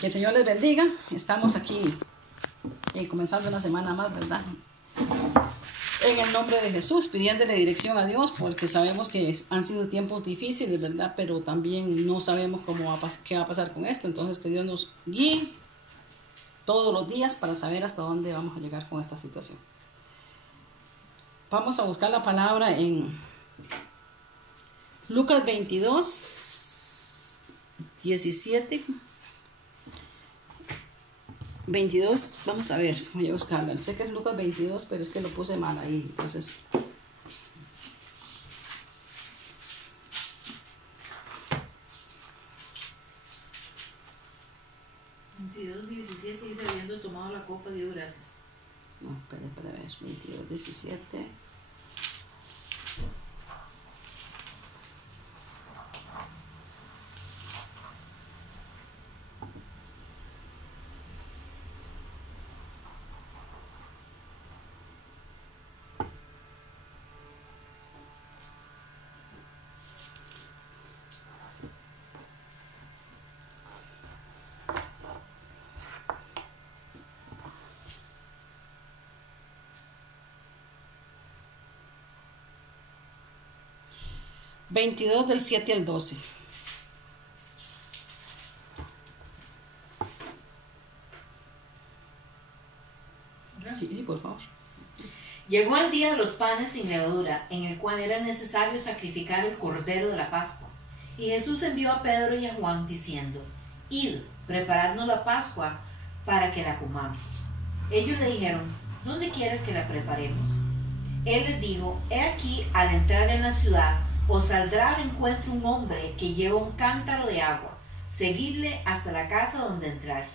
Que el Señor les bendiga. Estamos aquí comenzando una semana más, ¿verdad? En el nombre de Jesús, pidiéndole dirección a Dios, porque sabemos que han sido tiempos difíciles, ¿verdad? Pero también no sabemos qué va a pasar con esto. Entonces, que Dios nos guíe todos los días para saber hasta dónde vamos a llegar con esta situación. Vamos a buscar la palabra en Lucas 22, 17. 22, vamos a ver, voy a buscarlo. Sé que es Lucas 22, pero es que lo puse mal ahí, entonces. Dice, habiendo tomado la copa, dio gracias. No, espera, a ver, 22, 17. Del 7 al 12. Sí, por favor. Llegó el día de los panes sin levadura, en el cual era necesario sacrificar el cordero de la Pascua. Y Jesús envió a Pedro y a Juan diciendo: Id, preparadnos la Pascua para que la comamos. Ellos le dijeron: ¿Dónde quieres que la preparemos? Él les dijo: He aquí, al entrar en la ciudad, os saldrá al encuentro un hombre que lleva un cántaro de agua. Seguidle hasta la casa donde entrar.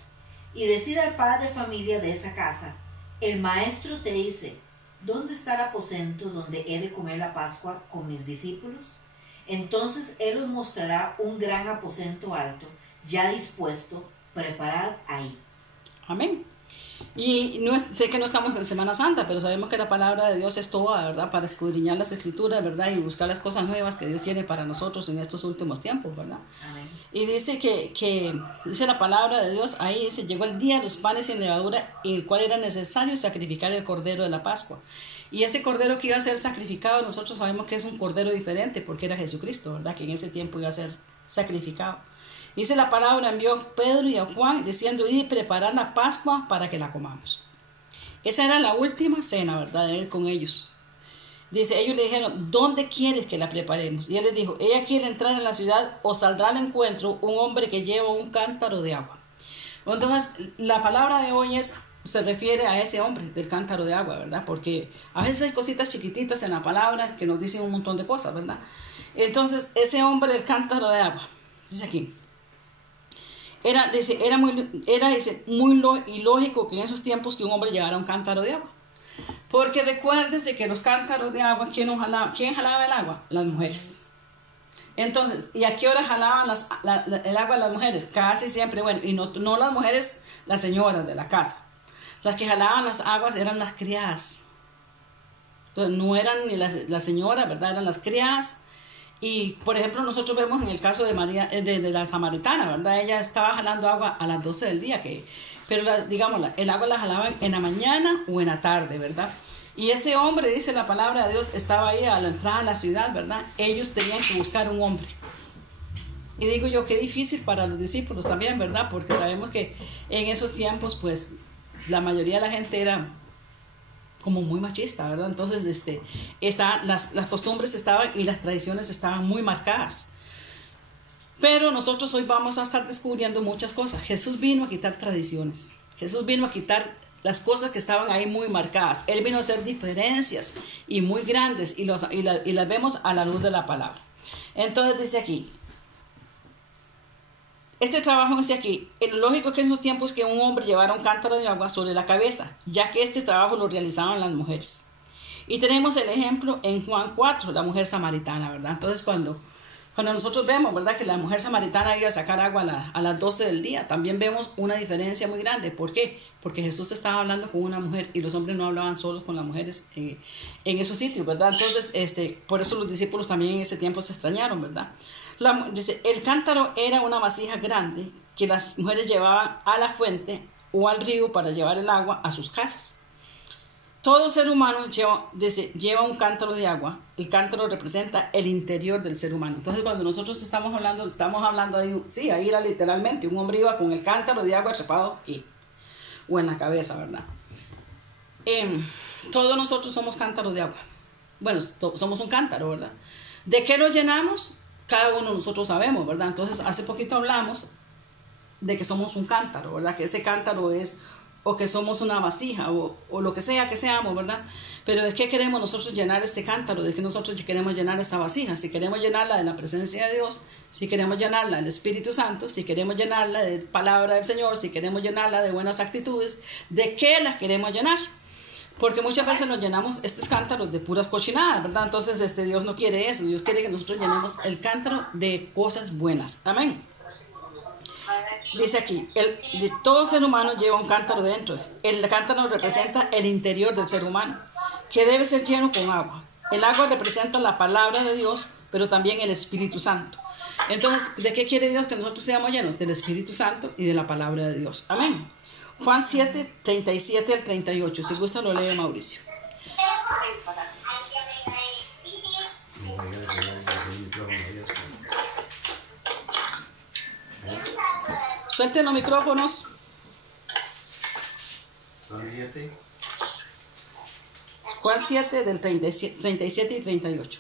Y decid al padre de familia de esa casa: el maestro te dice: ¿dónde está el aposento donde he de comer la Pascua con mis discípulos? Entonces él os mostrará un gran aposento alto, ya dispuesto, preparad ahí. Amén. Y sé que no estamos en Semana Santa, pero sabemos que la palabra de Dios es toda, ¿verdad? Para escudriñar las Escrituras, ¿verdad? Y buscar las cosas nuevas que Dios tiene para nosotros en estos últimos tiempos, ¿verdad? Amén. Y dice dice la palabra de Dios, ahí dice: llegó el día de los panes sin levadura, en el cual era necesario sacrificar el cordero de la Pascua. Y ese cordero que iba a ser sacrificado, nosotros sabemos que es un cordero diferente, porque era Jesucristo, ¿verdad? Que en ese tiempo iba a ser sacrificado. Dice la palabra: envió a Pedro y a Juan diciendo: id y preparad la Pascua para que la comamos. Esa era la última cena, ¿verdad? De él con ellos. Dice, ellos le dijeron: ¿dónde quieres que la preparemos? Y él les dijo: he aquí, al entrar en la ciudad, os saldrá al encuentro un hombre que lleva un cántaro de agua. Entonces, la palabra de hoy se refiere a ese hombre del cántaro de agua, ¿verdad? Porque a veces hay cositas chiquititas en la palabra que nos dicen un montón de cosas, ¿verdad? Entonces, ese hombre del cántaro de agua, dice aquí, era muy ilógico que en esos tiempos que un hombre llevara un cántaro de agua. Porque recuérdense que los cántaros de agua, ¿quién jalaba el agua? Las mujeres. Entonces, ¿y a qué hora jalaban el agua las mujeres? Casi siempre, bueno, y no las mujeres, las señoras de la casa. Las que jalaban las aguas eran las criadas. Entonces, no eran ni las señoras, ¿verdad? Eran las criadas. Y, por ejemplo, nosotros vemos en el caso de María, de la samaritana, ¿verdad? Ella estaba jalando agua a las 12 del día, pero el agua la jalaban en la mañana o en la tarde, ¿verdad? Y ese hombre, dice la palabra de Dios, estaba ahí a la entrada de la ciudad, ¿verdad? Ellos tenían que buscar un hombre. Y digo yo, qué difícil para los discípulos también, ¿verdad? Porque sabemos que en esos tiempos, pues, la mayoría de la gente era como muy machista, ¿verdad? Entonces, las costumbres y las tradiciones estaban muy marcadas. Pero nosotros hoy vamos a estar descubriendo muchas cosas. Jesús vino a quitar tradiciones. Jesús vino a quitar las cosas que estaban ahí muy marcadas. Él vino a hacer diferencias y muy grandes y las vemos a la luz de la palabra. Entonces dice aquí, este trabajo dice aquí: lo lógico es que en esos tiempos que un hombre llevara un cántaro de agua sobre la cabeza, ya que este trabajo lo realizaban las mujeres. Y tenemos el ejemplo en Juan 4, la mujer samaritana, ¿verdad? Entonces cuando nosotros vemos, ¿verdad?, que la mujer samaritana iba a sacar agua a las 12 del día, también vemos una diferencia muy grande. ¿Por qué? Porque Jesús estaba hablando con una mujer y los hombres no hablaban solos con las mujeres en esos sitios, ¿verdad? Entonces, por eso los discípulos también en ese tiempo se extrañaron, ¿verdad? Dice, el cántaro era una vasija grande que las mujeres llevaban a la fuente o al río para llevar el agua a sus casas. Todo ser humano lleva un cántaro de agua. El cántaro representa el interior del ser humano. Entonces, cuando nosotros estamos hablando ahí, sí, ahí era literalmente, un hombre iba con el cántaro de agua atrapado aquí, o en la cabeza, ¿verdad? Todos nosotros somos cántaros de agua. Bueno, somos un cántaro, ¿verdad? ¿De qué lo llenamos? Cada uno de nosotros sabemos, ¿verdad? Entonces, hace poquito hablamos de que somos un cántaro, ¿verdad? Que ese cántaro es, o que somos una vasija, o lo que sea que seamos, ¿verdad? Pero ¿de qué queremos nosotros llenar este cántaro? ¿De qué nosotros queremos llenar esta vasija? Si queremos llenarla de la presencia de Dios, si queremos llenarla del Espíritu Santo, si queremos llenarla de palabra del Señor, si queremos llenarla de buenas actitudes, ¿de qué la queremos llenar? Porque muchas veces nos llenamos estos cántaros de puras cochinadas, ¿verdad? Entonces Dios no quiere eso. Dios quiere que nosotros llenemos el cántaro de cosas buenas. Amén. Dice aquí, todo ser humano lleva un cántaro dentro. El cántaro representa el interior del ser humano, que debe ser lleno con agua. El agua representa la palabra de Dios, pero también el Espíritu Santo. Entonces, ¿de qué quiere Dios que nosotros seamos llenos? Del Espíritu Santo y de la palabra de Dios. Amén. Juan 7, 37 al 38. Si gusta lo lee Mauricio. Suelten los micrófonos. Juan 7 del 37 y 38.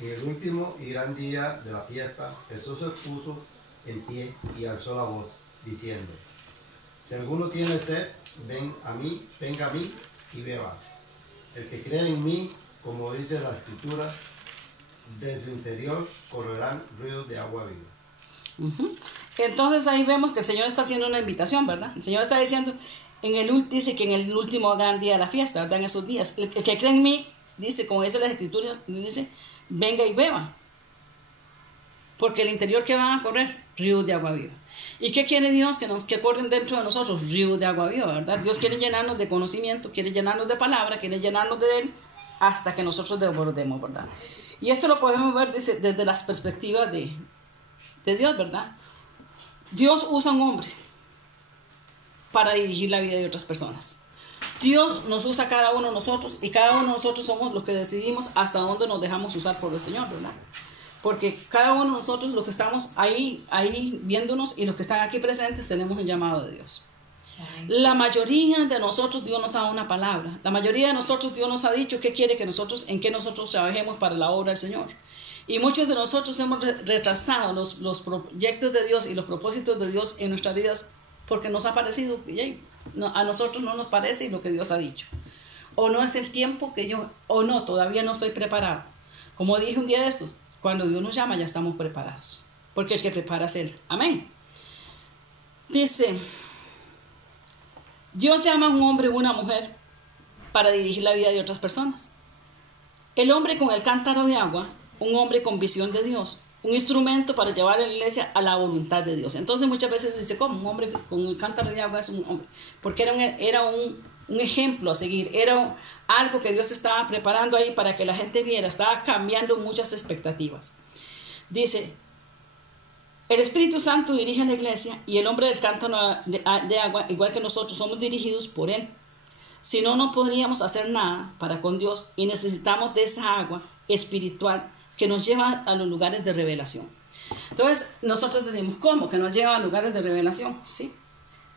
En el último y gran día de la fiesta, Jesús se puso en pie y alzó la voz, diciendo: si alguno tiene sed, venga a mí y beba. El que cree en mí, como dice la Escritura, de su interior correrán ríos de agua viva. Entonces ahí vemos que el Señor está haciendo una invitación, ¿verdad? El Señor está diciendo, dice que en el último gran día de la fiesta, ¿verdad? En esos días, el que cree en mí, dice, como dice la Escritura, dice, venga y beba. Porque el interior, que van a correr, ríos de agua viva. ¿Y qué quiere Dios? Que corren dentro de nosotros ríos de agua viva, ¿verdad? Dios quiere llenarnos de conocimiento, quiere llenarnos de palabra, quiere llenarnos de Él, hasta que nosotros desbordemos, ¿verdad? Y esto lo podemos ver desde las perspectivas de Dios, ¿verdad? Dios usa un hombre para dirigir la vida de otras personas. Dios nos usa a cada uno de nosotros, y cada uno de nosotros somos los que decidimos hasta dónde nos dejamos usar por el Señor, ¿verdad? Porque cada uno de nosotros, los que estamos ahí viéndonos, y los que están aquí presentes, tenemos un llamado de Dios. La mayoría de nosotros, Dios nos da una palabra. La mayoría de nosotros, Dios nos ha dicho qué quiere que nosotros, en qué nosotros trabajemos para la obra del Señor. Y muchos de nosotros hemos retrasado los proyectos de Dios y los propósitos de Dios en nuestras vidas, porque nos ha parecido, a nosotros no nos parece lo que Dios ha dicho. O no es el tiempo o no, todavía no estoy preparado. Como dije un día de estos, cuando Dios nos llama ya estamos preparados, porque el que prepara es Él. Amén. Dice, Dios llama a un hombre o una mujer para dirigir la vida de otras personas. El hombre con el cántaro de agua, un hombre con visión de Dios, un instrumento para llevar a la iglesia a la voluntad de Dios. Entonces muchas veces dice, ¿cómo? Un hombre con el cántaro de agua es un hombre. Porque era un ejemplo a seguir, era algo que Dios estaba preparando ahí para que la gente viera, estaba cambiando muchas expectativas. Dice, el Espíritu Santo dirige a la iglesia, y el hombre del cántaro de agua, igual que nosotros, somos dirigidos por Él. Si no, no podríamos hacer nada para con Dios, y necesitamos de esa agua espiritual que nos lleva a los lugares de revelación. Entonces nosotros decimos, ¿cómo? Que nos lleva a lugares de revelación. ¿Sí?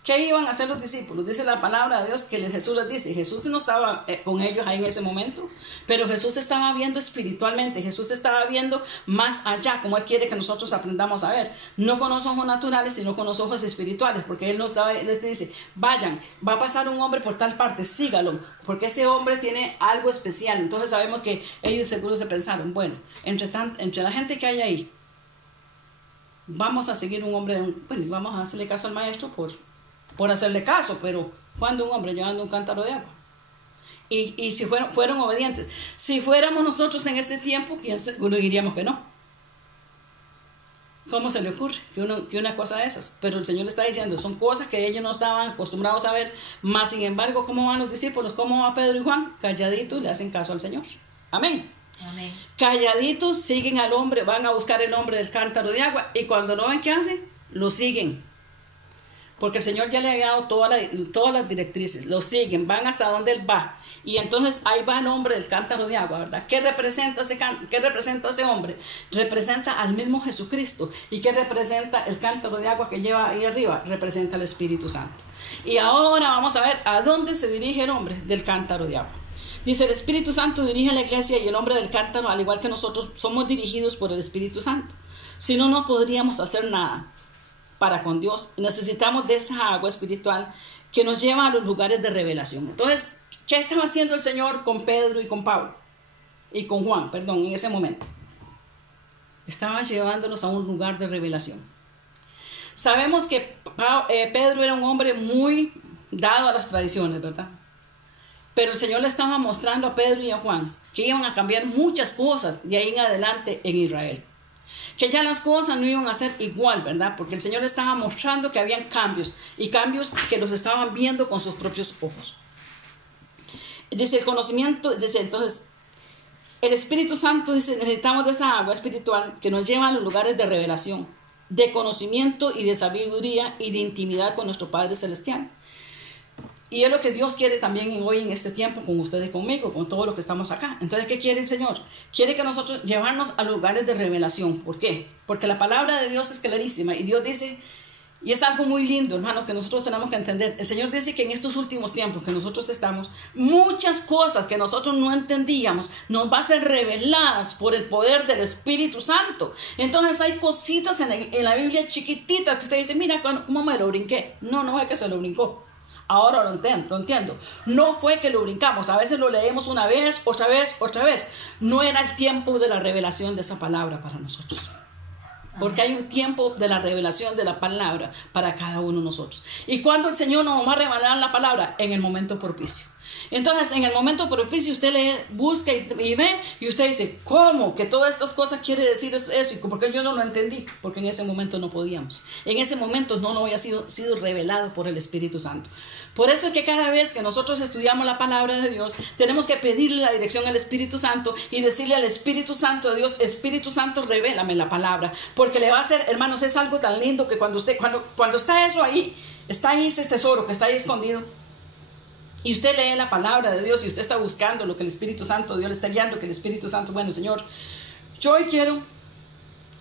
¿Qué iban a hacer los discípulos? Dice la palabra de Dios que Jesús les dice. Jesús no estaba con ellos ahí en ese momento, pero Jesús estaba viendo espiritualmente. Jesús estaba viendo más allá, como Él quiere que nosotros aprendamos a ver. No con los ojos naturales, sino con los ojos espirituales, porque Él les dice, vayan, va a pasar un hombre por tal parte, sígalo, porque ese hombre tiene algo especial. Entonces sabemos que ellos seguro se pensaron, bueno, entre la gente que hay ahí, vamos a seguir un hombre, vamos a hacerle caso al maestro por hacerle caso, pero cuando un hombre llevando un cántaro de agua, y si fueron obedientes. Si fuéramos nosotros en este tiempo, uno diríamos que no. ¿Cómo se le ocurre que una cosa de esas? Pero el Señor le está diciendo, son cosas que ellos no estaban acostumbrados a ver, más sin embargo, ¿cómo van los discípulos? ¿Cómo va Pedro y Juan? Calladitos, le hacen caso al Señor. Amén. Amén. Calladitos siguen al hombre, van a buscar el hombre del cántaro de agua y cuando no ven qué hacen, lo siguen. Porque el Señor ya le ha dado todas las directrices, lo siguen, van hasta donde Él va. Y entonces ahí va el hombre del cántaro de agua, ¿verdad? ¿Qué representa ese hombre? Representa al mismo Jesucristo. ¿Y qué representa el cántaro de agua que lleva ahí arriba? Representa al Espíritu Santo. Y ahora vamos a ver a dónde se dirige el hombre del cántaro de agua. Dice, el Espíritu Santo dirige a la iglesia y el hombre del cántaro, al igual que nosotros, somos dirigidos por el Espíritu Santo. Si no, no podríamos hacer nada para con Dios. Necesitamos de esa agua espiritual que nos lleva a los lugares de revelación. Entonces, ¿qué estaba haciendo el Señor con Pedro y con Pablo? Y con Juan, perdón, en ese momento. Estaba llevándolos a un lugar de revelación. Sabemos que Pedro era un hombre muy dado a las tradiciones, ¿verdad? Pero el Señor le estaba mostrando a Pedro y a Juan que iban a cambiar muchas cosas de ahí en adelante en Israel. Que ya las cosas no iban a ser igual, ¿verdad? Porque el Señor le estaba mostrando que habían cambios y cambios que los estaban viendo con sus propios ojos. Dice el conocimiento, dice entonces, el Espíritu Santo, dice, necesitamos de esa agua espiritual que nos lleva a los lugares de revelación, de conocimiento y de sabiduría y de intimidad con nuestro Padre Celestial. Y es lo que Dios quiere también hoy en este tiempo con ustedes y conmigo, con todos los que estamos acá. Entonces, ¿qué quiere el Señor? Quiere que nosotros llevarnos a lugares de revelación. ¿Por qué? Porque la palabra de Dios es clarísima y Dios dice, y es algo muy lindo, hermanos, que nosotros tenemos que entender. El Señor dice que en estos últimos tiempos que nosotros estamos, muchas cosas que nosotros no entendíamos nos va a ser reveladas por el poder del Espíritu Santo. Entonces hay cositas en la Biblia chiquititas que usted dice, mira, ¿cómo me lo brinqué? No es que se lo brincó. Ahora lo entiendo. No fue que lo brincamos. A veces lo leemos una vez, otra vez. No era el tiempo de la revelación de esa palabra para nosotros. Porque hay un tiempo de la revelación de la palabra para cada uno de nosotros. ¿Y cuando el Señor nos va a revelar la palabra? En el momento propicio. Entonces, en el momento propicio usted lee, busca y ve, y usted dice, ¿cómo? Que todas estas cosas quiere decir eso, y porque yo no lo entendí, porque en ese momento no podíamos. En ese momento no había sido revelado por el Espíritu Santo. Por eso es que cada vez que nosotros estudiamos la palabra de Dios, tenemos que pedirle la dirección al Espíritu Santo y decirle al Espíritu Santo de Dios, Espíritu Santo, revélame la palabra, porque le va a hacer, hermanos, es algo tan lindo que cuando está eso ahí, está ahí ese tesoro que está ahí escondido. Y usted lee la palabra de Dios y usted está buscando lo que el Espíritu Santo, Dios le está guiando, que el Espíritu Santo, bueno, Señor, yo hoy quiero,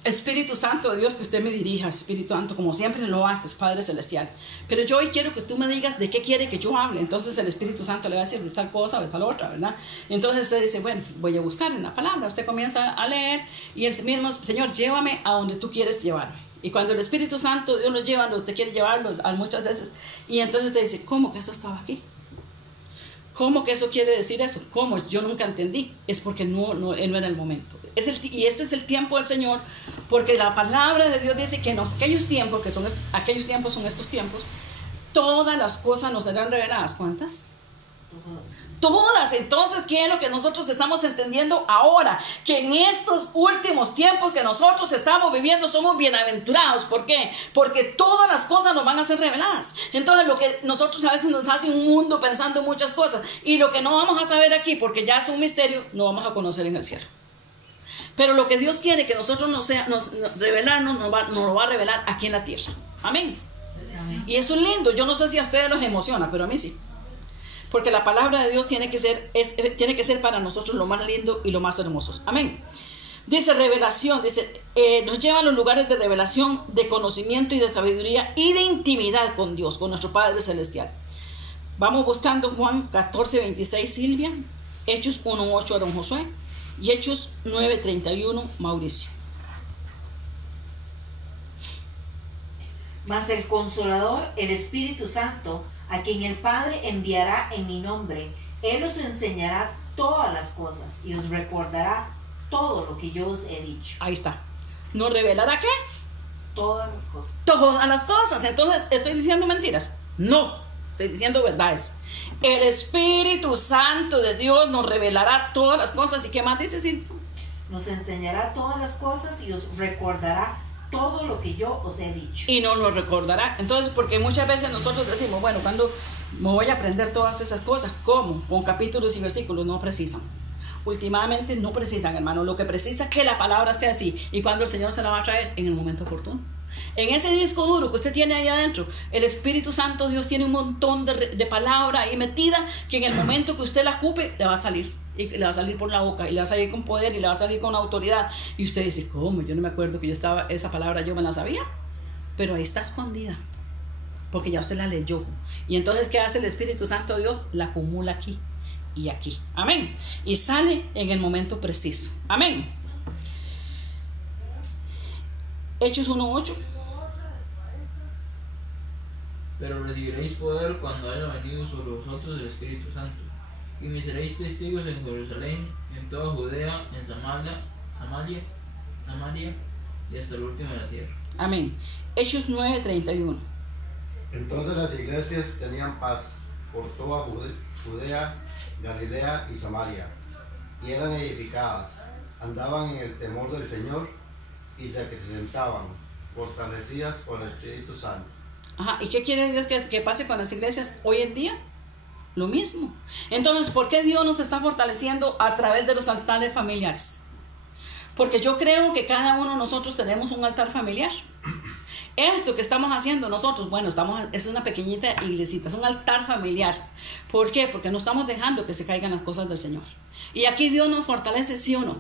Espíritu Santo de Dios, que usted me dirija, Espíritu Santo, como siempre lo haces, Padre Celestial. Pero yo hoy quiero que tú me digas de qué quiere que yo hable. Entonces el Espíritu Santo le va a decir de tal cosa o de tal otra, ¿verdad? Entonces usted dice, bueno, voy a buscar en la palabra. Usted comienza a leer y el mismo, Señor, llévame a donde tú quieres llevarme. Y cuando el Espíritu Santo, Dios lo lleva a donde usted quiere llevarlo, muchas veces, y entonces usted dice, ¿cómo que eso estaba aquí? ¿Cómo que eso quiere decir eso? ¿Cómo? Yo nunca entendí. Es porque no era el momento. Y este es el tiempo del Señor, porque la palabra de Dios dice que en aquellos tiempos, aquellos tiempos son estos tiempos, todas las cosas nos serán reveladas. ¿Cuántas? Todas. Entonces, ¿qué es lo que nosotros estamos entendiendo ahora? Que en estos últimos tiempos que nosotros estamos viviendo somos bienaventurados. ¿Por qué? Porque todas las cosas nos van a ser reveladas. Entonces, lo que nosotros a veces nos hace un mundo pensando en muchas cosas, y lo que no vamos a saber aquí, porque ya es un misterio, no vamos a conocer en el cielo. Pero lo que Dios quiere que nosotros nos revelarnos, nos lo va a revelar aquí en la tierra. Amén. Y eso es lindo. Yo no sé si a ustedes los emociona, pero a mí sí. Porque la palabra de Dios tiene que ser para nosotros lo más lindo y lo más hermoso. Amén. Dice revelación, nos lleva a los lugares de revelación, de conocimiento y de sabiduría y de intimidad con Dios, con nuestro Padre Celestial. Vamos buscando Juan 14:26, Silvia, Hechos 1:8 a don Josué y Hechos 9:31, Mauricio. Mas el Consolador, el Espíritu Santo, a quien el Padre enviará en mi nombre, Él os enseñará todas las cosas y os recordará todo lo que yo os he dicho. Ahí está. ¿Nos revelará qué? Todas las cosas. Todas las cosas. Entonces, ¿estoy diciendo mentiras? No, estoy diciendo verdades. El Espíritu Santo de Dios nos revelará todas las cosas. ¿Y qué más dice, Silvia? Nos enseñará todas las cosas y os recordará todo lo que yo os he dicho. Y no lo recordará. Entonces, porque muchas veces nosotros decimos, bueno, cuando me voy a aprender todas esas cosas, ¿cómo? Con capítulos y versículos, no precisan. últimamente no precisan, hermano. Lo que precisa es que la palabra esté así. ¿Y cuando el Señor se la va a traer? En el momento oportuno. En ese disco duro que usted tiene ahí adentro, el Espíritu Santo Dios tiene un montón de palabra ahí metida, que en el momento que usted la ocupe le va a salir, y le va a salir por la boca, y le va a salir con poder, y le va a salir con autoridad. Y usted dice, ¿cómo? Yo no me acuerdo que esa palabra yo me la sabía, pero ahí está escondida, porque ya usted la leyó. Y entonces, ¿qué hace el Espíritu Santo Dios? La acumula aquí y aquí. Amén. Y sale en el momento preciso. Amén. Hechos 1:8. Pero recibiréis poder cuando haya venido sobre vosotros el Espíritu Santo, y me seréis testigos en Jerusalén, en toda Judea, en Samaria y hasta el último de la tierra. Amén. Hechos 9:31. Entonces las iglesias tenían paz por toda Judea, Galilea y Samaria, y eran edificadas, andaban en el temor del Señor y se acrecentaban, fortalecidas por el Espíritu Santo. Ajá. ¿Y qué quiere Dios que pase con las iglesias hoy en día? Lo mismo. Entonces, ¿por qué Dios nos está fortaleciendo a través de los altares familiares? Porque yo creo que cada uno de nosotros tenemos un altar familiar. Esto que estamos haciendo nosotros, bueno, es una pequeñita iglesita, es un altar familiar. ¿Por qué? Porque no estamos dejando que se caigan las cosas del Señor. Y aquí Dios nos fortalece, ¿sí o no?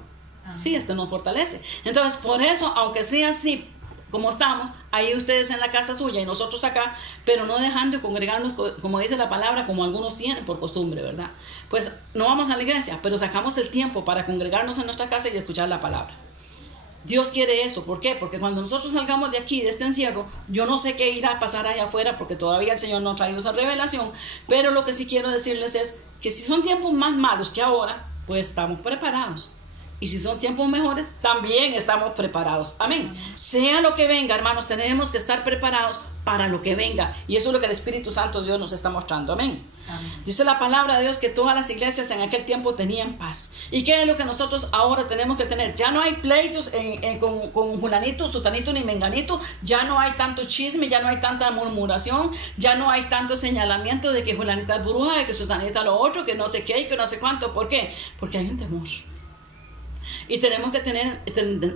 Sí, nos fortalece. Entonces, por eso, aunque sea así como estamos, ahí ustedes en la casa suya y nosotros acá, pero no dejando de congregarnos, como dice la palabra, como algunos tienen por costumbre, ¿verdad? Pues no vamos a la iglesia, pero sacamos el tiempo para congregarnos en nuestra casa y escuchar la palabra. Dios quiere eso. ¿Por qué? Porque cuando nosotros salgamos de aquí, de este encierro, yo no sé qué irá a pasar allá afuera, porque todavía el Señor no ha traído esa revelación, pero lo que sí quiero decirles es que si son tiempos más malos que ahora, pues estamos preparados. Y si son tiempos mejores, también estamos preparados. Amén. Sea lo que venga, hermanos, tenemos que estar preparados para lo que venga. Y eso es lo que el Espíritu Santo Dios nos está mostrando. Amén. Dice la palabra de Dios que todas las iglesias en aquel tiempo tenían paz. ¿Y qué es lo que nosotros ahora tenemos que tener? Ya no hay pleitos con Julanito, Sutanito ni Menganito. Ya no hay tanto chisme, ya no hay tanta murmuración, ya no hay tanto señalamiento de que Julanita es bruja, de que Sutanita lo otro, que no sé qué y que no sé cuánto. ¿Por qué? Porque hay un temor. Y tenemos que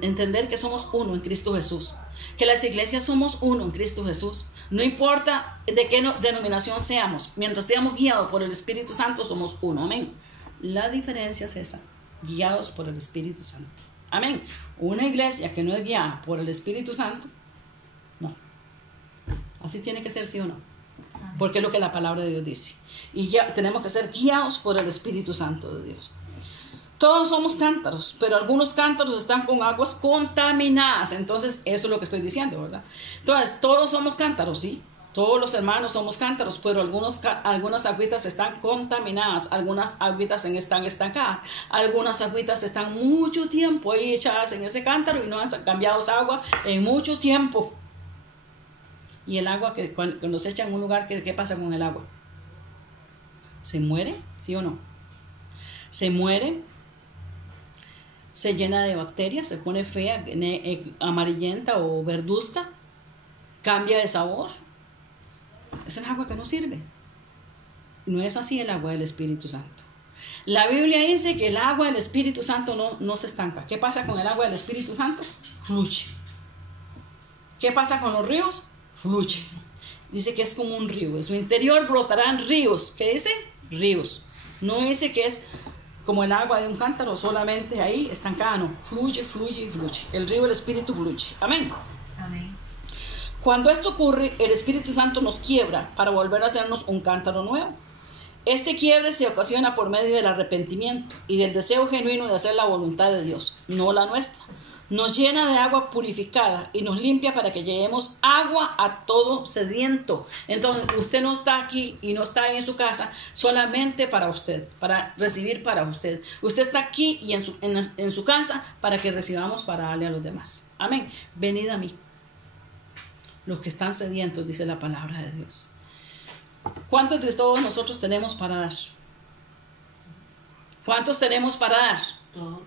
entender que somos uno en Cristo Jesús, que las iglesias somos uno en Cristo Jesús. No importa de qué denominación seamos, mientras seamos guiados por el Espíritu Santo, somos uno. Amén. La diferencia es esa, guiados por el Espíritu Santo. Amén. Una iglesia que no es guiada por el Espíritu Santo, no. Así tiene que ser, ¿sí o no? Porque es lo que la palabra de Dios dice. Y ya tenemos que ser guiados por el Espíritu Santo de Dios. Todos somos cántaros, pero algunos cántaros están con aguas contaminadas. Entonces, eso es lo que estoy diciendo, ¿verdad? Entonces, todos somos cántaros, ¿sí? Todos los hermanos somos cántaros, pero algunas agüitas están contaminadas, algunas agüitas están estancadas, algunas agüitas están mucho tiempo ahí echadas en ese cántaro y no han cambiado esa agua en mucho tiempo. Y el agua que cuando se echa en un lugar, ¿qué pasa con el agua? ¿Se muere? ¿Sí o no? Se muere. Se llena de bacterias, se pone fea, amarillenta o verduzca, cambia de sabor. Es el agua que no sirve. No es así el agua del Espíritu Santo. La Biblia dice que el agua del Espíritu Santo no se estanca. ¿Qué pasa con el agua del Espíritu Santo? Fluye. ¿Qué pasa con los ríos? Fluye. Dice que es como un río. En su interior brotarán ríos. ¿Qué dice? Ríos. No dice que es como el agua de un cántaro, solamente ahí estancada, no, fluye, fluye y fluye. El río del Espíritu fluye. Amén. Amén. Cuando esto ocurre, el Espíritu Santo nos quiebra para volver a hacernos un cántaro nuevo. Este quiebre se ocasiona por medio del arrepentimiento y del deseo genuino de hacer la voluntad de Dios, no la nuestra. Nos llena de agua purificada y nos limpia para que llevemos agua a todo sediento. Entonces, usted no está aquí y no está ahí en su casa solamente para usted, para recibir para usted. Usted está aquí y en su casa para que recibamos para darle a los demás. Amén. Venid a mí, los que están sedientos, dice la palabra de Dios. ¿Cuántos de todos nosotros tenemos para dar? ¿Cuántos tenemos para dar? Todos.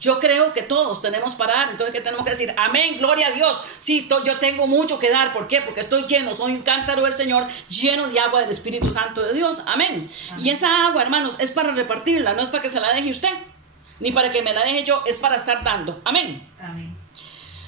Yo creo que todos tenemos para dar. Entonces, ¿qué tenemos que decir? Amén, gloria a Dios. Sí, yo tengo mucho que dar. ¿Por qué? Porque estoy lleno, soy un cántaro del Señor, lleno de agua del Espíritu Santo de Dios. Amén. Y esa agua, hermanos, es para repartirla, no es para que se la deje usted. ni para que me la deje yo, es para estar dando. Amén. Amén.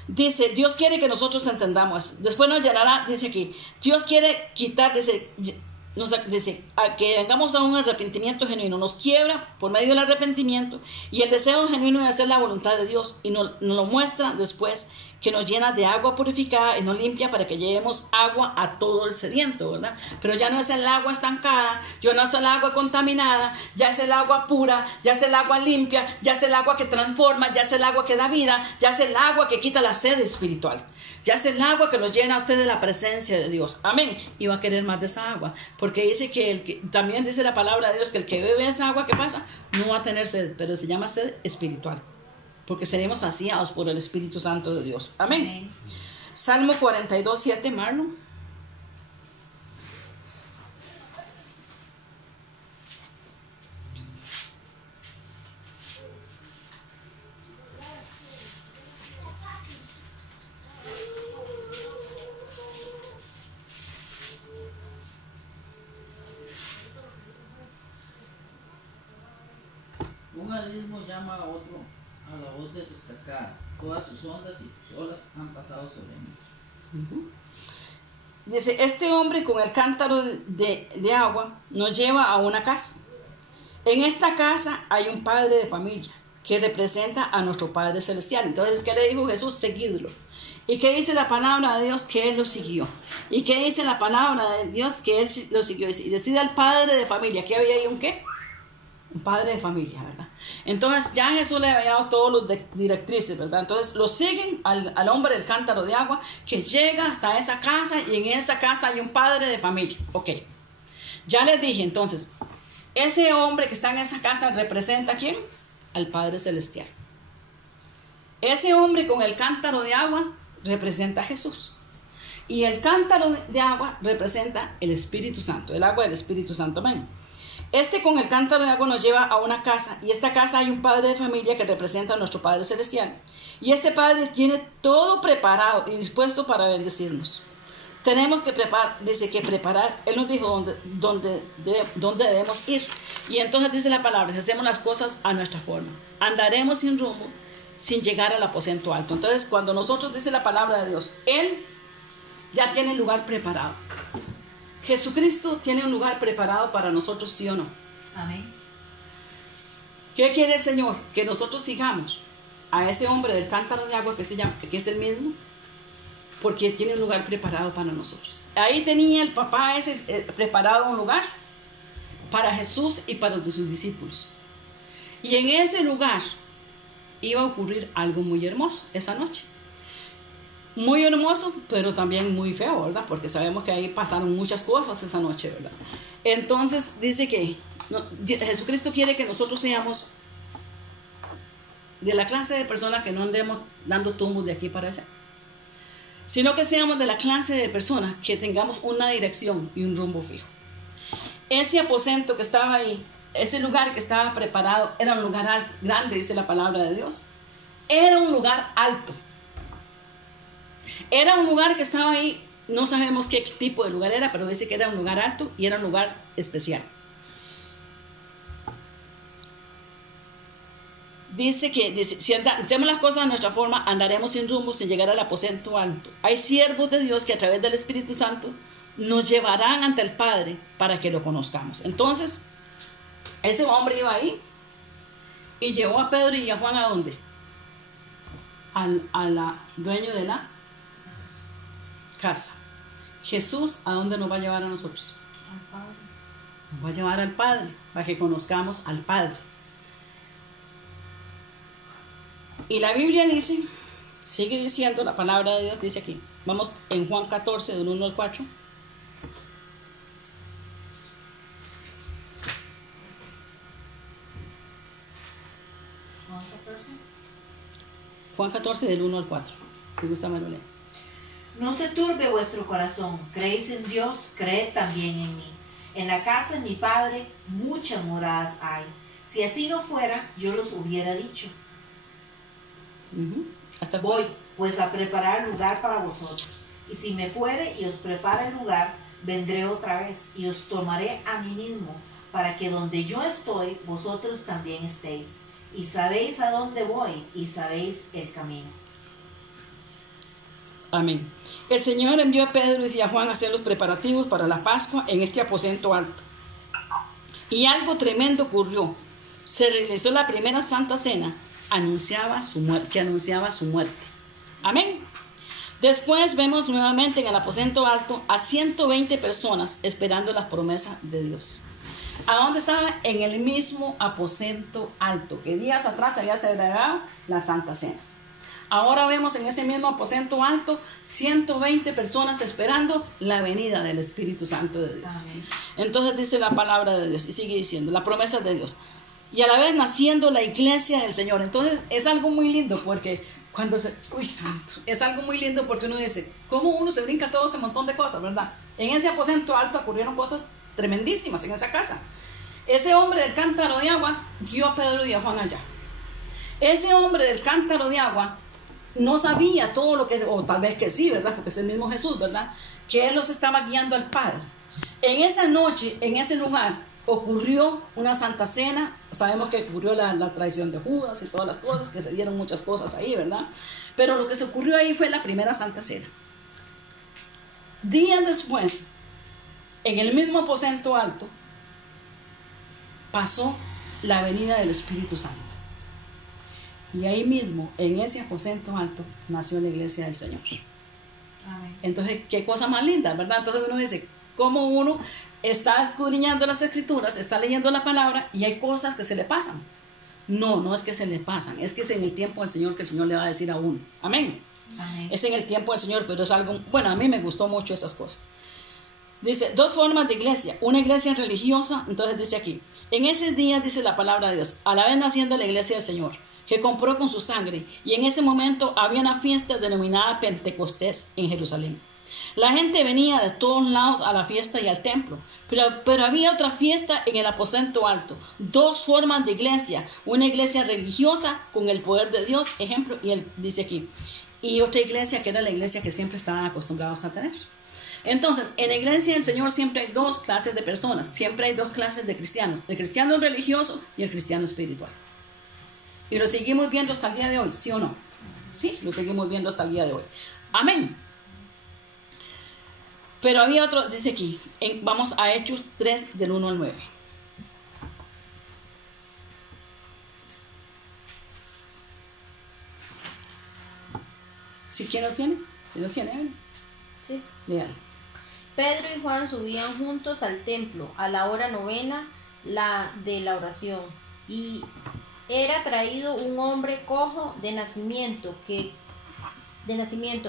Dice, Dios quiere que nosotros entendamos. Después nos llenará, dice aquí, Dios quiere quitar, dice, a que vengamos a un arrepentimiento genuino. Nos quiebra por medio del arrepentimiento y el deseo genuino de hacer la voluntad de Dios. Y nos lo muestra después, que nos llena de agua purificada y nos limpia para que llevemos agua a todo el sediento, ¿verdad? Pero ya no es el agua estancada, ya no es el agua contaminada, ya es el agua pura, ya es el agua limpia, ya es el agua que transforma, ya es el agua que da vida, ya es el agua que quita la sed espiritual, ya es el agua que nos llena a usted de la presencia de Dios. Amén. Y va a querer más de esa agua, porque dice que también dice la palabra de Dios que el que bebe esa agua, ¿qué pasa? No va a tener sed, pero se llama sed espiritual, porque seremos saciados por el Espíritu Santo de Dios. Amén. Amén. Salmo 42, 7, Marlon. Un abismo llama a otro a la voz de sus cascadas. Todas sus ondas y sus olas han pasado sobre mí. Dice, este hombre con el cántaro de agua nos lleva a una casa. En esta casa hay un padre de familia que representa a nuestro Padre Celestial. Entonces, ¿qué le dijo Jesús? Seguidlo. ¿Y qué dice la palabra de Dios? Que Él lo siguió. ¿Y qué dice la palabra de Dios? Que Él lo siguió. Y decide al padre de familia. ¿Qué había ahí? ¿Un qué? Un padre de familia, ¿verdad? Entonces ya Jesús le había dado todos los directrices, ¿verdad? Entonces lo siguen al hombre del cántaro de agua, que llega hasta esa casa, y en esa casa hay un padre de familia. Ok, ya les dije, entonces, ese hombre que está en esa casa representa ¿a quién? Al Padre Celestial. Ese hombre con el cántaro de agua representa a Jesús. Y el cántaro de agua representa el Espíritu Santo, el agua del Espíritu Santo. Amén. Este con el cántaro de agua nos lleva a una casa, y esta casa hay un padre de familia que representa a nuestro Padre Celestial. Y este padre tiene todo preparado y dispuesto para bendecirnos. Tenemos que preparar, Él nos dijo dónde debemos ir. Y entonces dice la palabra, si hacemos las cosas a nuestra forma, andaremos sin rumbo, sin llegar al aposento alto. Entonces, cuando nosotros, dice la palabra de Dios, Él ya tiene el lugar preparado. Jesucristo tiene un lugar preparado para nosotros, ¿sí o no? Amén. ¿Qué quiere el Señor? Que nosotros sigamos a ese hombre del cántaro de agua que es el mismo, porque tiene un lugar preparado para nosotros. Ahí tenía el papá ese preparado un lugar para Jesús y para sus discípulos. Y en ese lugar iba a ocurrir algo muy hermoso esa noche. Muy hermoso, pero también muy feo, ¿verdad? Porque sabemos que ahí pasaron muchas cosas esa noche, ¿verdad? Entonces dice que Jesucristo quiere que nosotros seamos de la clase de personas que no andemos dando tumbos de aquí para allá, sino que seamos de la clase de personas que tengamos una dirección y un rumbo fijo. Ese aposento que estaba ahí, ese lugar que estaba preparado, era un lugar grande, dice la palabra de Dios. Era un lugar alto. Era un lugar que estaba ahí, no sabemos qué tipo de lugar era, pero dice que era un lugar alto y era un lugar especial. Dice que si hacemos las cosas de nuestra forma, andaremos sin rumbo, sin llegar al aposento alto. Hay siervos de Dios que a través del Espíritu Santo nos llevarán ante el Padre para que lo conozcamos. Entonces, ese hombre iba ahí y llevó a Pedro y a Juan ¿a dónde? Al dueño de la casa. Jesús, ¿a dónde nos va a llevar a nosotros? Al Padre. Nos va a llevar al Padre, para que conozcamos al Padre. Y la Biblia dice, sigue diciendo, la palabra de Dios dice aquí, vamos en Juan 14, del 1 al 4. Juan 14. Juan 14, del 1 al 4. Si gusta, me lo lee. No se turbe vuestro corazón, creéis en Dios, creed también en mí. En la casa de mi Padre muchas moradas hay. Si así no fuera, yo los hubiera dicho. Hasta Voy pues a preparar lugar para vosotros. Y si me fuere y os prepara el lugar, vendré otra vez y os tomaré a mí mismo, para que donde yo estoy, vosotros también estéis. y sabéis a dónde voy, y sabéis el camino. Amén. El Señor envió a Pedro y a Juan a hacer los preparativos para la Pascua en este aposento alto. Y algo tremendo ocurrió. Se realizó la primera Santa Cena que anunciaba su muerte. Amén. Después vemos nuevamente en el aposento alto a 120 personas esperando la promesa de Dios. ¿A dónde estaba? En el mismo aposento alto que días atrás había celebrado la Santa Cena. Ahora vemos en ese mismo aposento alto 120 personas esperando la venida del Espíritu Santo de Dios. Amén. Entonces dice la palabra de Dios y sigue diciendo la promesa de Dios. Y a la vez naciendo la iglesia del Señor. Entonces es algo muy lindo porque es algo muy lindo porque uno dice, ¿cómo uno se brinca todo ese montón de cosas, verdad? En ese aposento alto ocurrieron cosas tremendísimas en esa casa. Ese hombre del cántaro de agua dio a Pedro y a Juan allá. Ese hombre del cántaro de agua no sabía todo lo que, o tal vez que sí, ¿verdad? Porque es el mismo Jesús, ¿verdad? Que él los estaba guiando al Padre. En esa noche, en ese lugar, ocurrió una Santa Cena. Sabemos que ocurrió la traición de Judas y todas las cosas, que se dieron muchas cosas ahí, ¿verdad? Pero lo que se ocurrió ahí fue la primera Santa Cena. Días después, en el mismo aposento alto, pasó la venida del Espíritu Santo. Y ahí mismo, en ese aposento alto, nació la iglesia del Señor. Amén. Entonces, qué cosa más linda, ¿verdad? Entonces uno dice, cómo uno está escudriñando las Escrituras, está leyendo la palabra y hay cosas que se le pasan. No es que se le pasan, es que es en el tiempo del Señor que el Señor le va a decir a uno. Amén. Amén. Es en el tiempo del Señor, pero es algo, bueno, a mí me gustó mucho esas cosas. Dice, dos formas de iglesia, una iglesia religiosa, entonces dice aquí, en ese día dice la palabra de Dios, a la vez naciendo la iglesia del Señor, que compró con su sangre, y en ese momento había una fiesta denominada Pentecostés en Jerusalén. La gente venía de todos lados a la fiesta y al templo, pero había otra fiesta en el aposento alto, dos formas de iglesia, una iglesia religiosa con el poder de Dios, ejemplo, y él dice aquí, y otra iglesia que era la iglesia que siempre estaban acostumbrados a tener. Entonces, en la iglesia del Señor siempre hay dos clases de personas, siempre hay dos clases de cristianos, el cristiano religioso y el cristiano espiritual. Y lo seguimos viendo hasta el día de hoy, ¿sí o no? Sí, lo seguimos viendo hasta el día de hoy. Amén. Pero había otro, dice aquí, vamos a Hechos 3 del 1 al 9. ¿Sí quién lo tiene? ¿Sí lo tiene, Evelyn? Sí. Vean. Pedro y Juan subían juntos al templo a la hora novena, la de la oración, y era traído un hombre cojo de nacimiento,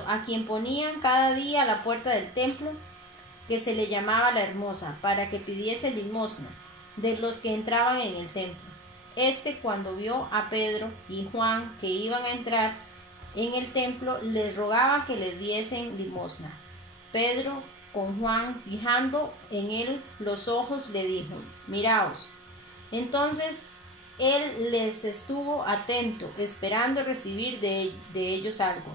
a quien ponían cada día a la puerta del templo, que se le llamaba la Hermosa, para que pidiese limosna de los que entraban en el templo. Cuando vio a Pedro y Juan que iban a entrar en el templo, les rogaba que les diesen limosna. Pedro, con Juan fijando en él los ojos, le dijo, miraos. Entonces él les estuvo atento, esperando recibir de ellos algo.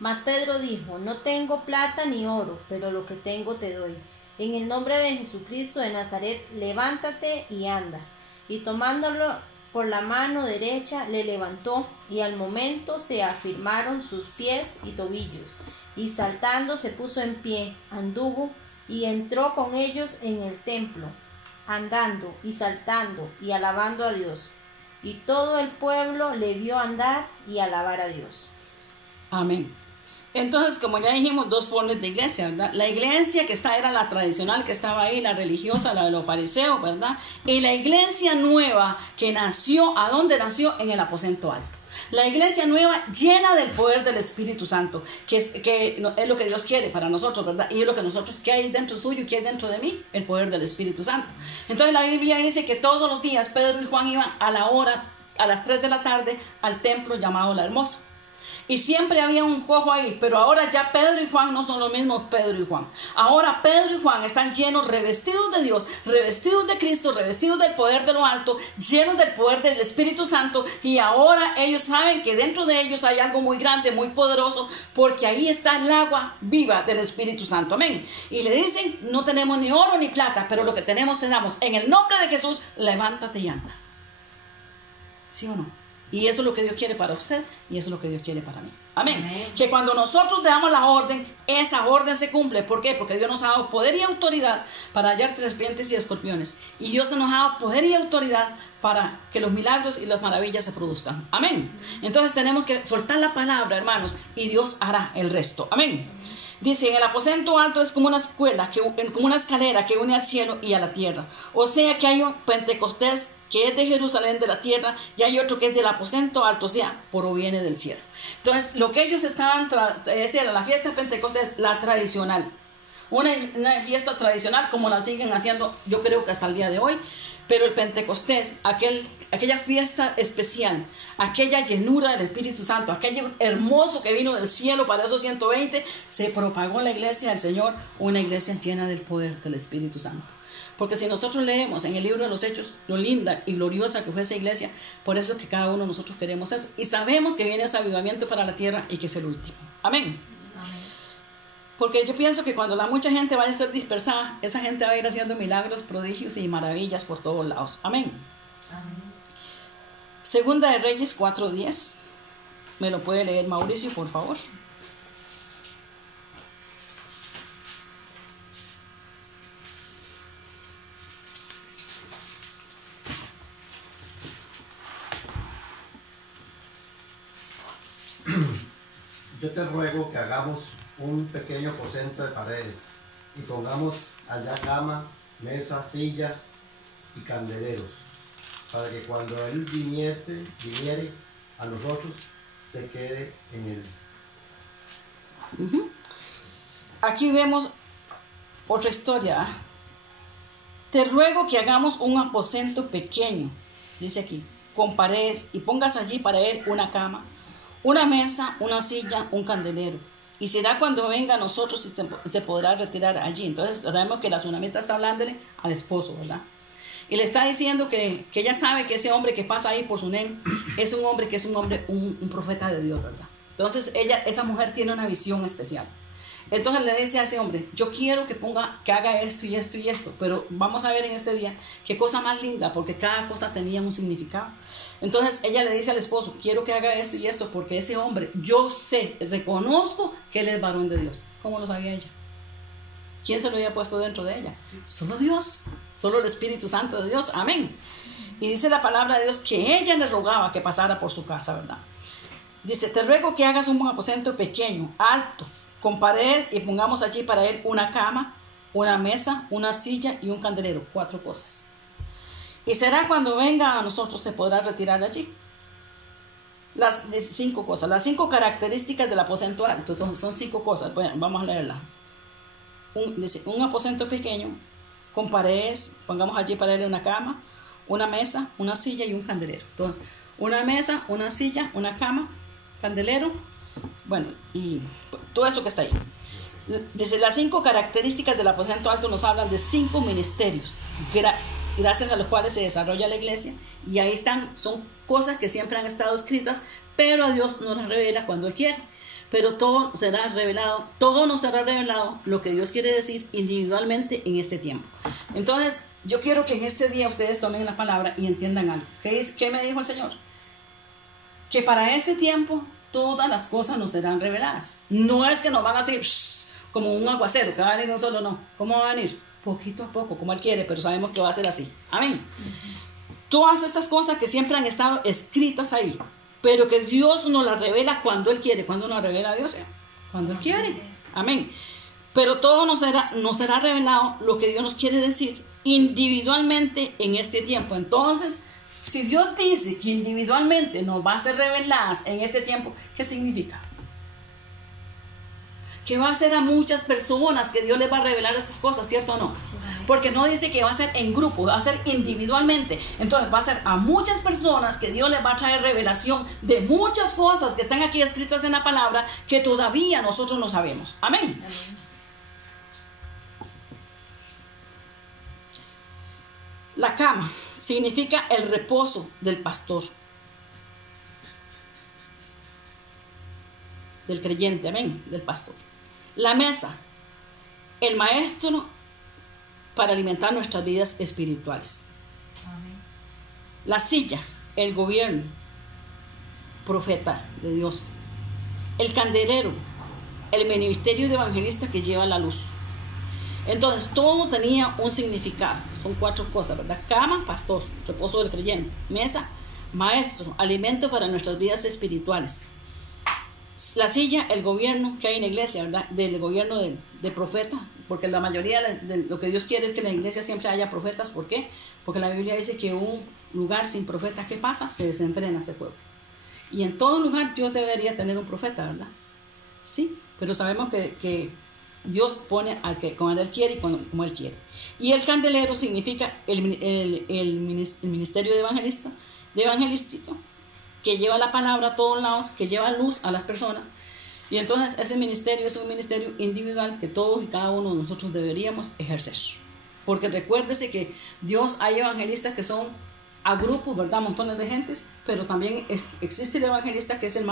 Mas Pedro dijo, no tengo plata ni oro, pero lo que tengo te doy. En el nombre de Jesucristo de Nazaret, levántate y anda. Y tomándolo por la mano derecha, le levantó, y al momento se afirmaron sus pies y tobillos. Y saltando se puso en pie, anduvo, y entró con ellos en el templo, andando y saltando y alabando a Dios. Y todo el pueblo le vio andar y alabar a Dios. Amén. Entonces, como ya dijimos, dos formas de iglesia, ¿verdad? La iglesia que era la tradicional, que estaba ahí, la religiosa, la de los fariseos, ¿verdad? Y la iglesia nueva que nació, ¿a dónde nació? En el aposento alto. La iglesia nueva llena del poder del Espíritu Santo, que es lo que Dios quiere para nosotros, ¿verdad? Y es lo que nosotros, que hay dentro suyo y que hay dentro de mí, el poder del Espíritu Santo. Entonces la Biblia dice que todos los días Pedro y Juan iban a las 3 de la tarde, al templo llamado La Hermosa. Y siempre había un cojo ahí, pero ahora ya Pedro y Juan no son los mismos Pedro y Juan. Ahora Pedro y Juan están llenos, revestidos de Dios, revestidos de Cristo, revestidos del poder de lo alto, llenos del poder del Espíritu Santo, y ahora ellos saben que dentro de ellos hay algo muy grande, muy poderoso, porque ahí está el agua viva del Espíritu Santo. Amén. Y le dicen, no tenemos ni oro ni plata, pero lo que tenemos te damos. En el nombre de Jesús, levántate y anda. ¿Sí o no? Y eso es lo que Dios quiere para usted y eso es lo que Dios quiere para mí. Amén. Amén. Que cuando nosotros damos la orden, esa orden se cumple. ¿Por qué? Porque Dios nos ha dado poder y autoridad para hallar serpientes y escorpiones. Y Dios nos ha dado poder y autoridad para que los milagros y las maravillas se produzcan. Amén. Entonces tenemos que soltar la palabra, hermanos, y Dios hará el resto. Amén. Dice, en el aposento alto es como una escuela, como una escalera que une al cielo y a la tierra. O sea que hay un Pentecostés que es de Jerusalén, de la tierra, y hay otro que es del aposento alto, o sea, proviene del cielo. Entonces, lo que ellos estaban, era la fiesta de Pentecostés, la tradicional. Una fiesta tradicional como la siguen haciendo, yo creo que hasta el día de hoy. Pero el Pentecostés, aquella fiesta especial, aquella llenura del Espíritu Santo, aquello hermoso que vino del cielo para esos 120, se propagó en la iglesia del Señor, una iglesia llena del poder del Espíritu Santo. Porque si nosotros leemos en el libro de los Hechos lo linda y gloriosa que fue esa iglesia, por eso es que cada uno de nosotros queremos eso. Y sabemos que viene ese avivamiento para la tierra y que es el último. Amén. Porque yo pienso que cuando mucha gente vaya a ser dispersada, esa gente va a ir haciendo milagros, prodigios y maravillas por todos lados. Amén. Amén. Segunda de Reyes 4:10. ¿Me lo puede leer Mauricio, por favor? Yo te ruego que hagamos un pequeño aposento de paredes y pongamos allá cama, mesa, silla y candeleros, para que cuando él viniere a nosotros, se quede en él. Aquí vemos otra historia. Te ruego que hagamos un aposento pequeño, dice aquí, con paredes, y pongas allí para él una cama, una mesa, una silla, un candelero. Y será cuando venga a nosotros y se podrá retirar allí. Entonces sabemos que la tsunamita está hablándole al esposo, ¿verdad? Y le está diciendo que ella sabe que ese hombre que pasa ahí por Sunem es un hombre que es un profeta de Dios, ¿verdad? Entonces esa mujer tiene una visión especial. Entonces le dice a ese hombre, yo quiero que haga esto y esto y esto, pero vamos a ver en este día qué cosa más linda, porque cada cosa tenía un significado. Entonces ella le dice al esposo, quiero que haga esto y esto, porque ese hombre, yo sé, reconozco que él es varón de Dios. ¿Cómo lo sabía ella? ¿Quién se lo había puesto dentro de ella? Solo Dios, solo el Espíritu Santo de Dios. Amén. Y dice la palabra de Dios que ella le rogaba que pasara por su casa, ¿verdad? Dice, te ruego que hagas un aposento pequeño, alto, con paredes, y pongamos allí para él una cama, una mesa, una silla y un candelero. 4 cosas. Y será cuando venga a nosotros se podrá retirar de allí. Las 5 cosas, las 5 características del aposento alto. Son 5 cosas. Bueno, vamos a leerla. Dice, un aposento pequeño, con paredes, pongamos allí para él una cama, una mesa, una silla y un candelero. Entonces, una mesa, una silla, una cama, candelero, bueno, y todo eso que está ahí. Dice, las 5 características del aposento alto nos hablan de 5 ministerios, gracias a los cuales se desarrolla la iglesia, y ahí son cosas que siempre han estado escritas, pero a Dios nos las revela cuando Él quiere. Pero todo nos será revelado lo que Dios quiere decir individualmente en este tiempo. Entonces, yo quiero que en este día ustedes tomen la palabra y entiendan algo. ¿Qué me dijo el Señor? Que para este tiempo todas las cosas nos serán reveladas. No es que nos van a hacer como un aguacero, que va a venir un solo, no. ¿Cómo va a venir? Poquito a poco, como Él quiere, pero sabemos que va a ser así. Amén. Todas estas cosas que siempre han estado escritas ahí, pero que Dios nos las revela cuando Él quiere. ¿Cuándo nos revela a Dios? Cuando Él quiere. Amén. Pero todo nos será revelado lo que Dios nos quiere decir individualmente en este tiempo. Entonces, si Dios dice que individualmente nos va a ser reveladas en este tiempo, ¿qué significa? Que va a ser a muchas personas que Dios les va a revelar estas cosas, ¿cierto o no? Porque no dice que va a ser en grupo, va a ser individualmente. Entonces va a ser a muchas personas que Dios les va a traer revelación de muchas cosas que están aquí escritas en la palabra que todavía nosotros no sabemos. Amén. La cama significa el reposo del pastor, del creyente, amén, del pastor. La mesa, el maestro para alimentar nuestras vidas espirituales. Amén. La silla, el gobierno, profeta de Dios. El candelero, el ministerio de evangelista que lleva la luz. Entonces, todo tenía un significado. Son 4 cosas, ¿verdad? Cama, pastor, reposo del creyente. Mesa, maestro, alimento para nuestras vidas espirituales. La silla, el gobierno que hay en la iglesia, ¿verdad? Del gobierno de profeta, porque la mayoría de lo que Dios quiere es que en la iglesia siempre haya profetas. ¿Por qué? Porque la Biblia dice que un lugar sin profeta, ¿qué pasa? Se desenfrena ese pueblo. Y en todo lugar Dios debería tener un profeta, ¿verdad? Sí, pero sabemos que Dios pone al que como Él quiere y como Él quiere. Y el candelero significa el ministerio de evangelístico, que lleva la palabra a todos lados, que lleva luz a las personas. Y entonces ese ministerio es un ministerio individual que todos y cada uno de nosotros deberíamos ejercer. Porque recuérdese que Dios hay evangelistas que son a grupos, ¿verdad? Montones de gentes, pero también existe el evangelista que es el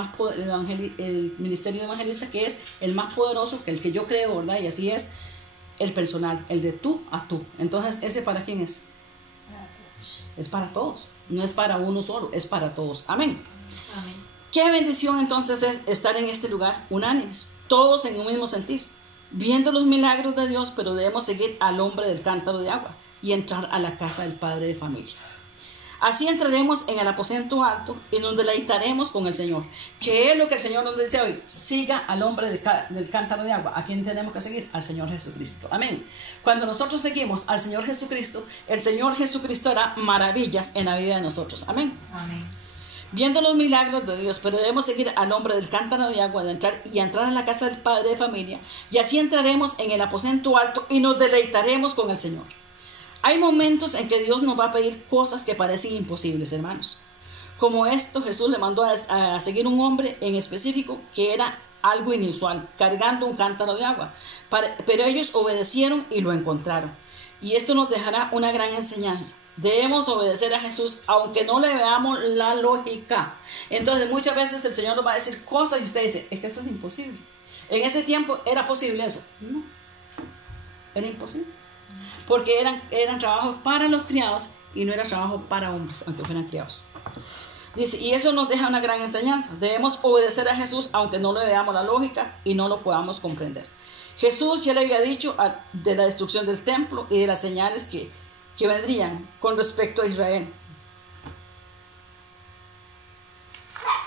ministerio de evangelista que es el más poderoso, que el que yo creo, ¿verdad? Y así es el personal, el de tú a tú. Entonces, ¿ese para quién es? Es para todos, no es para uno solo, es para todos. Amén. Amén. Qué bendición entonces es estar en este lugar unánimes, todos en un mismo sentir, viendo los milagros de Dios, pero debemos seguir al hombre del cántaro de agua y entrar a la casa del padre de familia. Así entraremos en el aposento alto y nos deleitaremos con el Señor. ¿Qué es lo que el Señor nos dice hoy? Siga al hombre del cántaro de agua. ¿A quién tenemos que seguir? Al Señor Jesucristo. Amén. Cuando nosotros seguimos al Señor Jesucristo, el Señor Jesucristo hará maravillas en la vida de nosotros. Amén. Amén. Viendo los milagros de Dios, pero debemos seguir al hombre del cántaro de agua, de entrar en la casa del padre de familia, y así entraremos en el aposento alto y nos deleitaremos con el Señor. Hay momentos en que Dios nos va a pedir cosas que parecen imposibles, hermanos. Como esto, Jesús le mandó a seguir un hombre en específico que era algo inusual, cargando un cántaro de agua. Pero ellos obedecieron y lo encontraron. Y esto nos dejará una gran enseñanza. Debemos obedecer a Jesús aunque no le veamos la lógica. Entonces muchas veces el Señor nos va a decir cosas y usted dice, es que eso es imposible. En ese tiempo era posible eso. No, era imposible. Porque eran trabajos para los criados y no era trabajo para hombres, aunque fueran criados. Dice, y eso nos deja una gran enseñanza. Debemos obedecer a Jesús aunque no le veamos la lógica y no lo podamos comprender. Jesús ya le había dicho de la destrucción del templo y de las señales que vendrían con respecto a Israel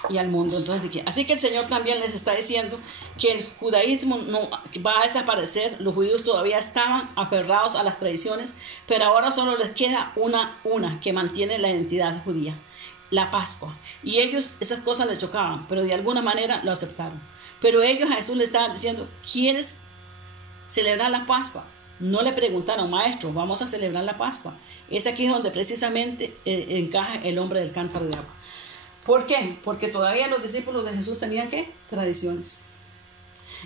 y al mundo. Entonces, así que el Señor también les está diciendo que el judaísmo no va a desaparecer. Los judíos todavía estaban aferrados a las tradiciones, pero ahora solo les queda una que mantiene la identidad judía, la Pascua. Y ellos esas cosas les chocaban, pero de alguna manera lo aceptaron. Pero ellos a Jesús le estaban diciendo, ¿quieres celebrar la Pascua? No le preguntaron, maestro, vamos a celebrar la Pascua. Es aquí donde precisamente encaja el hombre del cántaro de agua. ¿Por qué? Porque todavía los discípulos de Jesús tenían ¿qué? Tradiciones.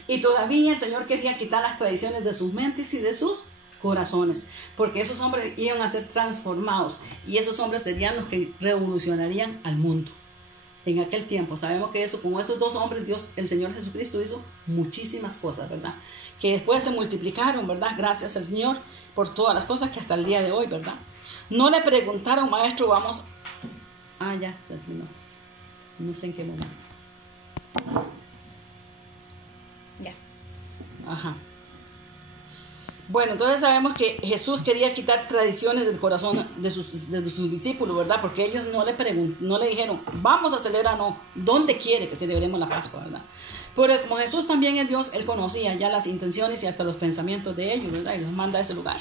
Y todavía el Señor quería quitar las tradiciones de sus mentes y de sus corazones. Porque esos hombres iban a ser transformados. Y esos hombres serían los que revolucionarían al mundo. En aquel tiempo, sabemos que eso, con esos 2 hombres, Dios, el Señor Jesucristo hizo muchísimas cosas, ¿verdad? Que después se multiplicaron, ¿verdad? Gracias al Señor por todas las cosas que hasta el día de hoy, ¿verdad? No le preguntaron, maestro, vamos... ya terminó. No sé en qué momento. Ya. Ajá. Bueno, entonces sabemos que Jesús quería quitar tradiciones del corazón de sus discípulos, ¿verdad? Porque ellos no le dijeron, vamos a celebrar, no, ¿dónde quiere que celebremos la Pascua, verdad? Pero como Jesús también es Dios, Él conocía ya las intenciones y hasta los pensamientos de ellos, ¿verdad? Y los manda a ese lugar.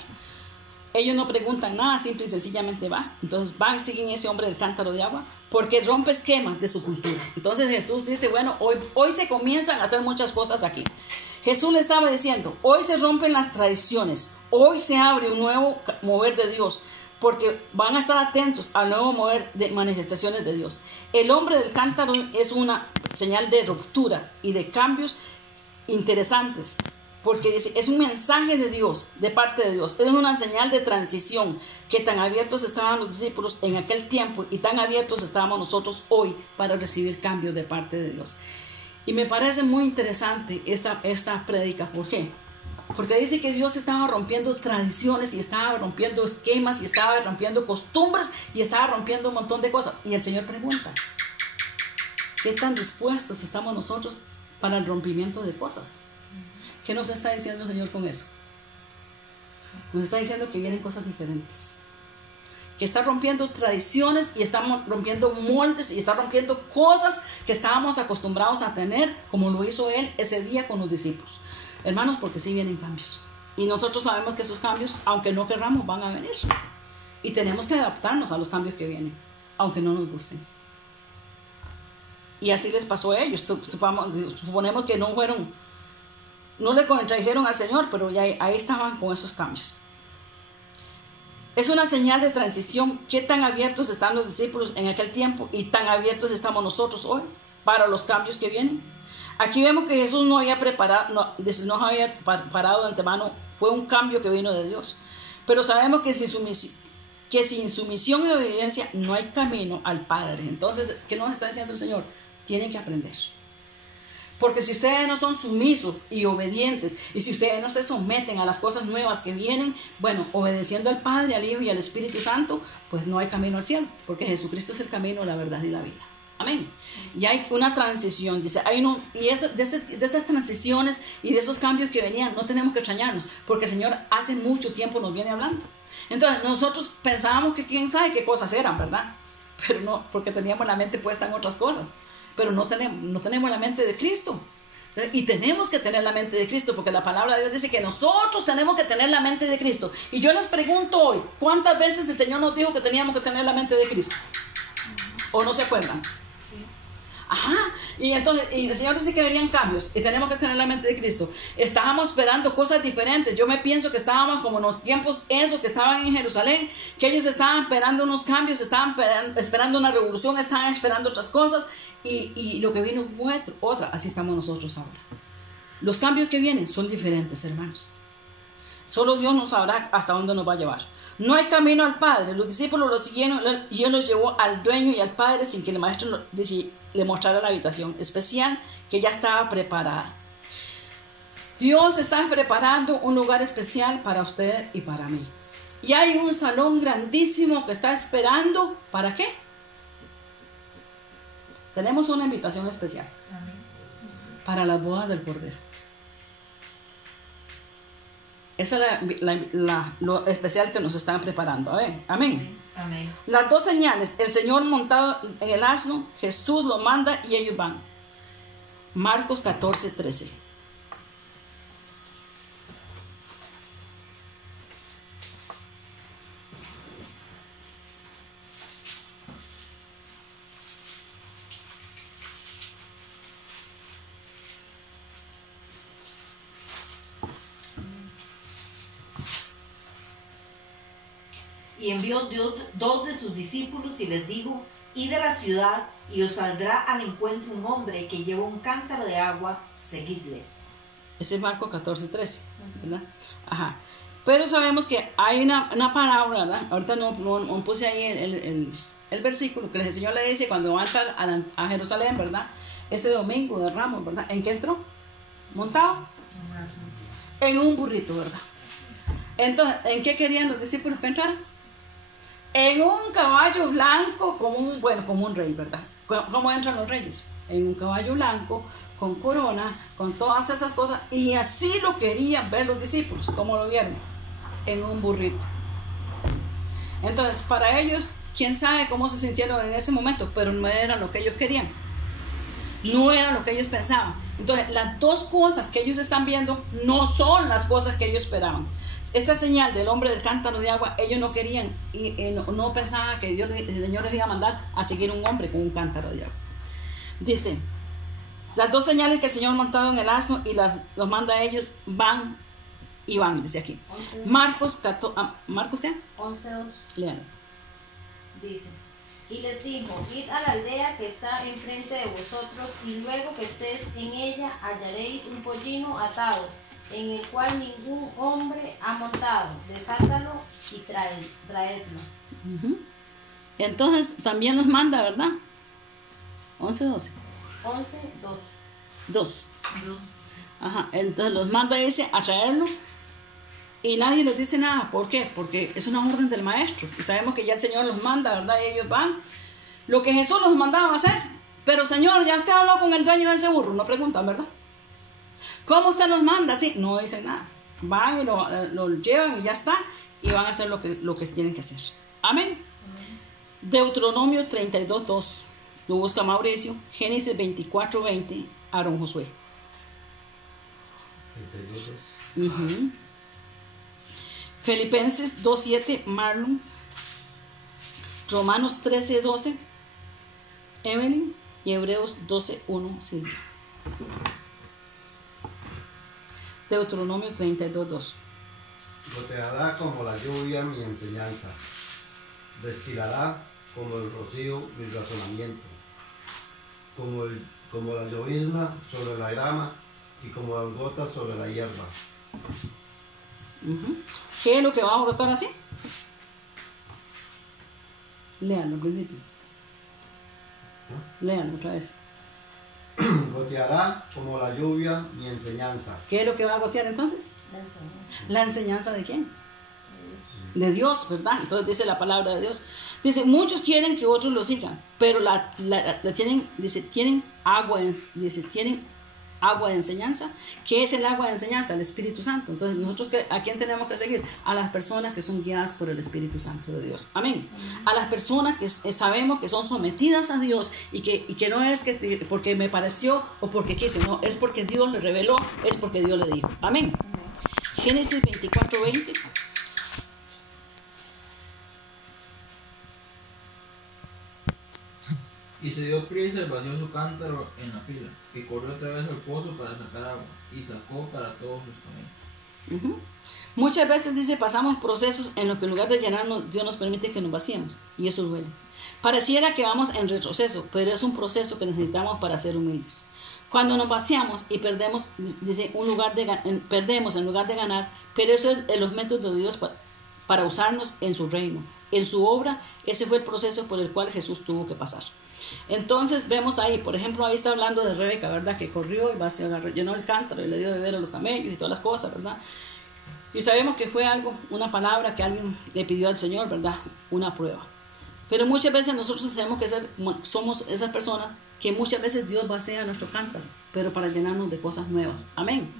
Ellos no preguntan nada, simple y sencillamente va. Entonces van y siguen ese hombre del cántaro de agua porque rompe esquemas de su cultura. Entonces Jesús dice, bueno, hoy se comienzan a hacer muchas cosas aquí. Jesús le estaba diciendo, hoy se rompen las tradiciones, hoy se abre un nuevo mover de Dios, porque van a estar atentos al nuevo mover de manifestaciones de Dios. El hombre del cántaro es una señal de ruptura y de cambios interesantes, porque es un mensaje de Dios, de parte de Dios. Es una señal de transición, que tan abiertos estaban los discípulos en aquel tiempo y tan abiertos estábamos nosotros hoy para recibir cambios de parte de Dios. Y me parece muy interesante esta prédica. ¿Por qué? Porque dice que Dios estaba rompiendo tradiciones y estaba rompiendo esquemas y estaba rompiendo costumbres y estaba rompiendo un montón de cosas. Y el Señor pregunta, ¿qué tan dispuestos estamos nosotros para el rompimiento de cosas? ¿Qué nos está diciendo el Señor con eso? Nos está diciendo que vienen cosas diferentes, que está rompiendo tradiciones y estamos rompiendo moldes y está rompiendo cosas que estábamos acostumbrados a tener, como lo hizo Él ese día con los discípulos. Hermanos, porque sí vienen cambios. Y nosotros sabemos que esos cambios, aunque no querramos, van a venir. Y tenemos que adaptarnos a los cambios que vienen, aunque no nos gusten. Y así les pasó a ellos. Suponemos que no le contradijeron al Señor, pero ya ahí estaban con esos cambios. Es una señal de transición. ¿Qué tan abiertos están los discípulos en aquel tiempo y tan abiertos estamos nosotros hoy para los cambios que vienen? Aquí vemos que Jesús no había preparado de antemano. Fue un cambio que vino de Dios. Pero sabemos que sin sumisión y obediencia no hay camino al Padre. Entonces, ¿qué nos está diciendo el Señor? Tienen que aprender. Porque si ustedes no son sumisos y obedientes, y si ustedes no se someten a las cosas nuevas que vienen, bueno, obedeciendo al Padre, al Hijo y al Espíritu Santo, pues no hay camino al cielo, porque Jesucristo es el camino, la verdad y la vida. Amén. Y hay una transición, dice, de esas transiciones y de esos cambios que venían, no tenemos que extrañarnos, porque el Señor hace mucho tiempo nos viene hablando. Entonces nosotros pensábamos que quién sabe qué cosas eran, ¿verdad? Pero no, porque teníamos la mente puesta en otras cosas. Pero no tenemos la mente de Cristo. Y tenemos que tener la mente de Cristo, porque la palabra de Dios dice que nosotros tenemos que tener la mente de Cristo. Y yo les pregunto hoy, ¿cuántas veces el Señor nos dijo que teníamos que tener la mente de Cristo? ¿O no se acuerdan? Ajá, y entonces el Señor dice que venían cambios y tenemos que tener la mente de Cristo. Estábamos esperando cosas diferentes. Yo me pienso que estábamos como en los tiempos esos que estaban en Jerusalén, que ellos estaban esperando unos cambios, estaban esperando una revolución, estaban esperando otras cosas, y lo que vino fue otra. Así estamos nosotros ahora. Los cambios que vienen son diferentes, hermanos. Solo Dios nos sabrá hasta dónde nos va a llevar. No hay camino al Padre. Los discípulos lo siguieron y Él los llevó al dueño y al Padre sin que el maestro le mostrara la habitación especial que ya estaba preparada. Dios está preparando un lugar especial para usted y para mí. Y hay un salón grandísimo que está esperando. ¿Para qué? Tenemos una invitación especial. Amén. Para las bodas del Cordero. Esa es lo especial que nos están preparando. Amén. Amén. Las dos señales, el Señor montado en el asno, Jesús lo manda y ellos van. Marcos 14:13. Y envió dos de sus discípulos y les dijo, id a la ciudad y os saldrá al encuentro un hombre que lleva un cántaro de agua, seguidle. Ese es Marcos 14:13, ¿verdad? Ajá. Pero sabemos que hay una parábola, ¿verdad? Ahorita no puse ahí el versículo que el Señor le dice cuando va a entrar a Jerusalén, ¿verdad? Ese domingo de Ramos, ¿verdad? ¿En qué entró? ¿Montado? En un burrito, ¿verdad? Entonces, ¿en qué querían los discípulos que entraran? En un caballo blanco como un rey, ¿verdad? ¿Cómo entran los reyes? En un caballo blanco, con corona, con todas esas cosas. Y así lo querían ver los discípulos. ¿Cómo lo vieron? En un burrito. Entonces, para ellos, quién sabe cómo se sintieron en ese momento, pero no era lo que ellos querían. No era lo que ellos pensaban. Entonces, las dos cosas que ellos están viendo no son las cosas que ellos esperaban. Esta señal del hombre del cántaro de agua, ellos no querían y no pensaban que el Señor les iba a mandar a seguir un hombre con un cántaro de agua. Dice, las dos señales que el Señor montado en el asno y los manda a ellos, van, dice aquí. 11. Marcos qué? 11:2. Lean. Dice, y les dijo, id a la aldea que está enfrente de vosotros, y luego que estés en ella hallaréis un pollino atado, en el cual ningún hombre ha montado. Desátalo y traedlo. Entonces también nos manda, ¿verdad? 11:12. 11:2. 2. Ajá, entonces los manda, dice, a traerlo y nadie les dice nada. ¿Por qué? Porque es una orden del maestro y sabemos que ya el Señor los manda, ¿verdad? Y ellos van. Lo que Jesús los mandaba a hacer. Pero Señor, ya usted habló con el dueño de ese burro. No preguntan, ¿verdad? ¿Cómo usted nos manda? Sí, no dicen nada. Van y lo llevan y ya está. Y van a hacer lo que tienen que hacer. Amén. Deuteronomio 32:2. Lo busca Mauricio. Génesis 24:20. Aarón Josué. 32. Filipenses 2:7. Marlon. Romanos 13:12. Evelyn. Y Hebreos 12:1. Silvia. Deuteronomio 32:2. Goteará como la lluvia mi enseñanza, destilará como el rocío mi razonamiento, como la llovizna sobre la grama y como las gotas sobre la hierba. ¿Qué es lo que va a brotar así? Leanlo al principio. Leanlo otra vez. Goteará como la lluvia mi enseñanza. ¿Qué es lo que va a gotear entonces? La enseñanza. ¿La enseñanza de quién? De Dios, ¿verdad? Entonces dice la palabra de Dios. Dice, muchos quieren que otros lo sigan, pero la tienen, dice, tienen agua de enseñanza. ¿Qué es el agua de enseñanza? El Espíritu Santo. Entonces, nosotros, ¿a quién tenemos que seguir? A las personas que son guiadas por el Espíritu Santo de Dios. Amén. A las personas que sabemos que son sometidas a Dios y que no es que porque me pareció o porque quise, no, es porque Dios le reveló, es porque Dios le dijo. Amén. Génesis 24:20. Y se dio prisa y vació su cántaro en la pila, y corrió otra vez al pozo para sacar agua, y sacó para todos sus camellos. Muchas veces, dice, pasamos procesos en los que en lugar de llenarnos, Dios nos permite que nos vaciemos, y eso duele. Pareciera que vamos en retroceso, pero es un proceso que necesitamos para ser humildes. Cuando nos vaciamos y perdemos, dice, perdemos en lugar de ganar, pero eso es en los métodos de Dios para usarnos en su reino, en su obra. Ese fue el proceso por el cual Jesús tuvo que pasar. Entonces vemos ahí, por ejemplo, ahí está hablando de Rebeca, ¿verdad? Que corrió y vació, llenó el cántaro y le dio de beber a los camellos y todas las cosas, ¿verdad? Y sabemos que fue algo, una palabra que alguien le pidió al Señor, ¿verdad? Una prueba. Pero muchas veces nosotros tenemos que ser, somos esas personas que muchas veces Dios vacía nuestro cántaro, pero para llenarnos de cosas nuevas. Amén.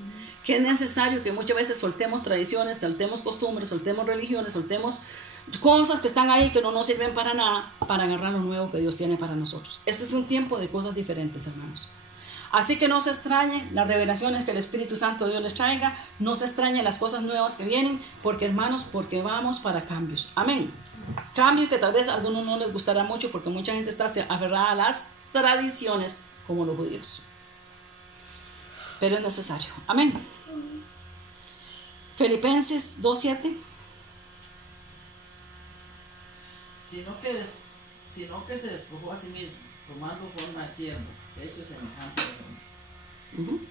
Que es necesario que muchas veces soltemos tradiciones, soltemos costumbres, soltemos religiones, soltemos cosas que están ahí que no nos sirven para nada, para agarrar lo nuevo que Dios tiene para nosotros. Este es un tiempo de cosas diferentes, hermanos. Así que no se extrañe las revelaciones que el Espíritu Santo Dios les traiga, no se extrañe las cosas nuevas que vienen, porque hermanos, porque vamos para cambios. Amén. Cambios que tal vez a algunos no les gustará mucho, porque mucha gente está aferrada a las tradiciones como los judíos. Pero es necesario. Amén. Filipenses 2:7. Sino que se despojó a sí mismo, tomando forma de siervo, de hecho semejante a hombres.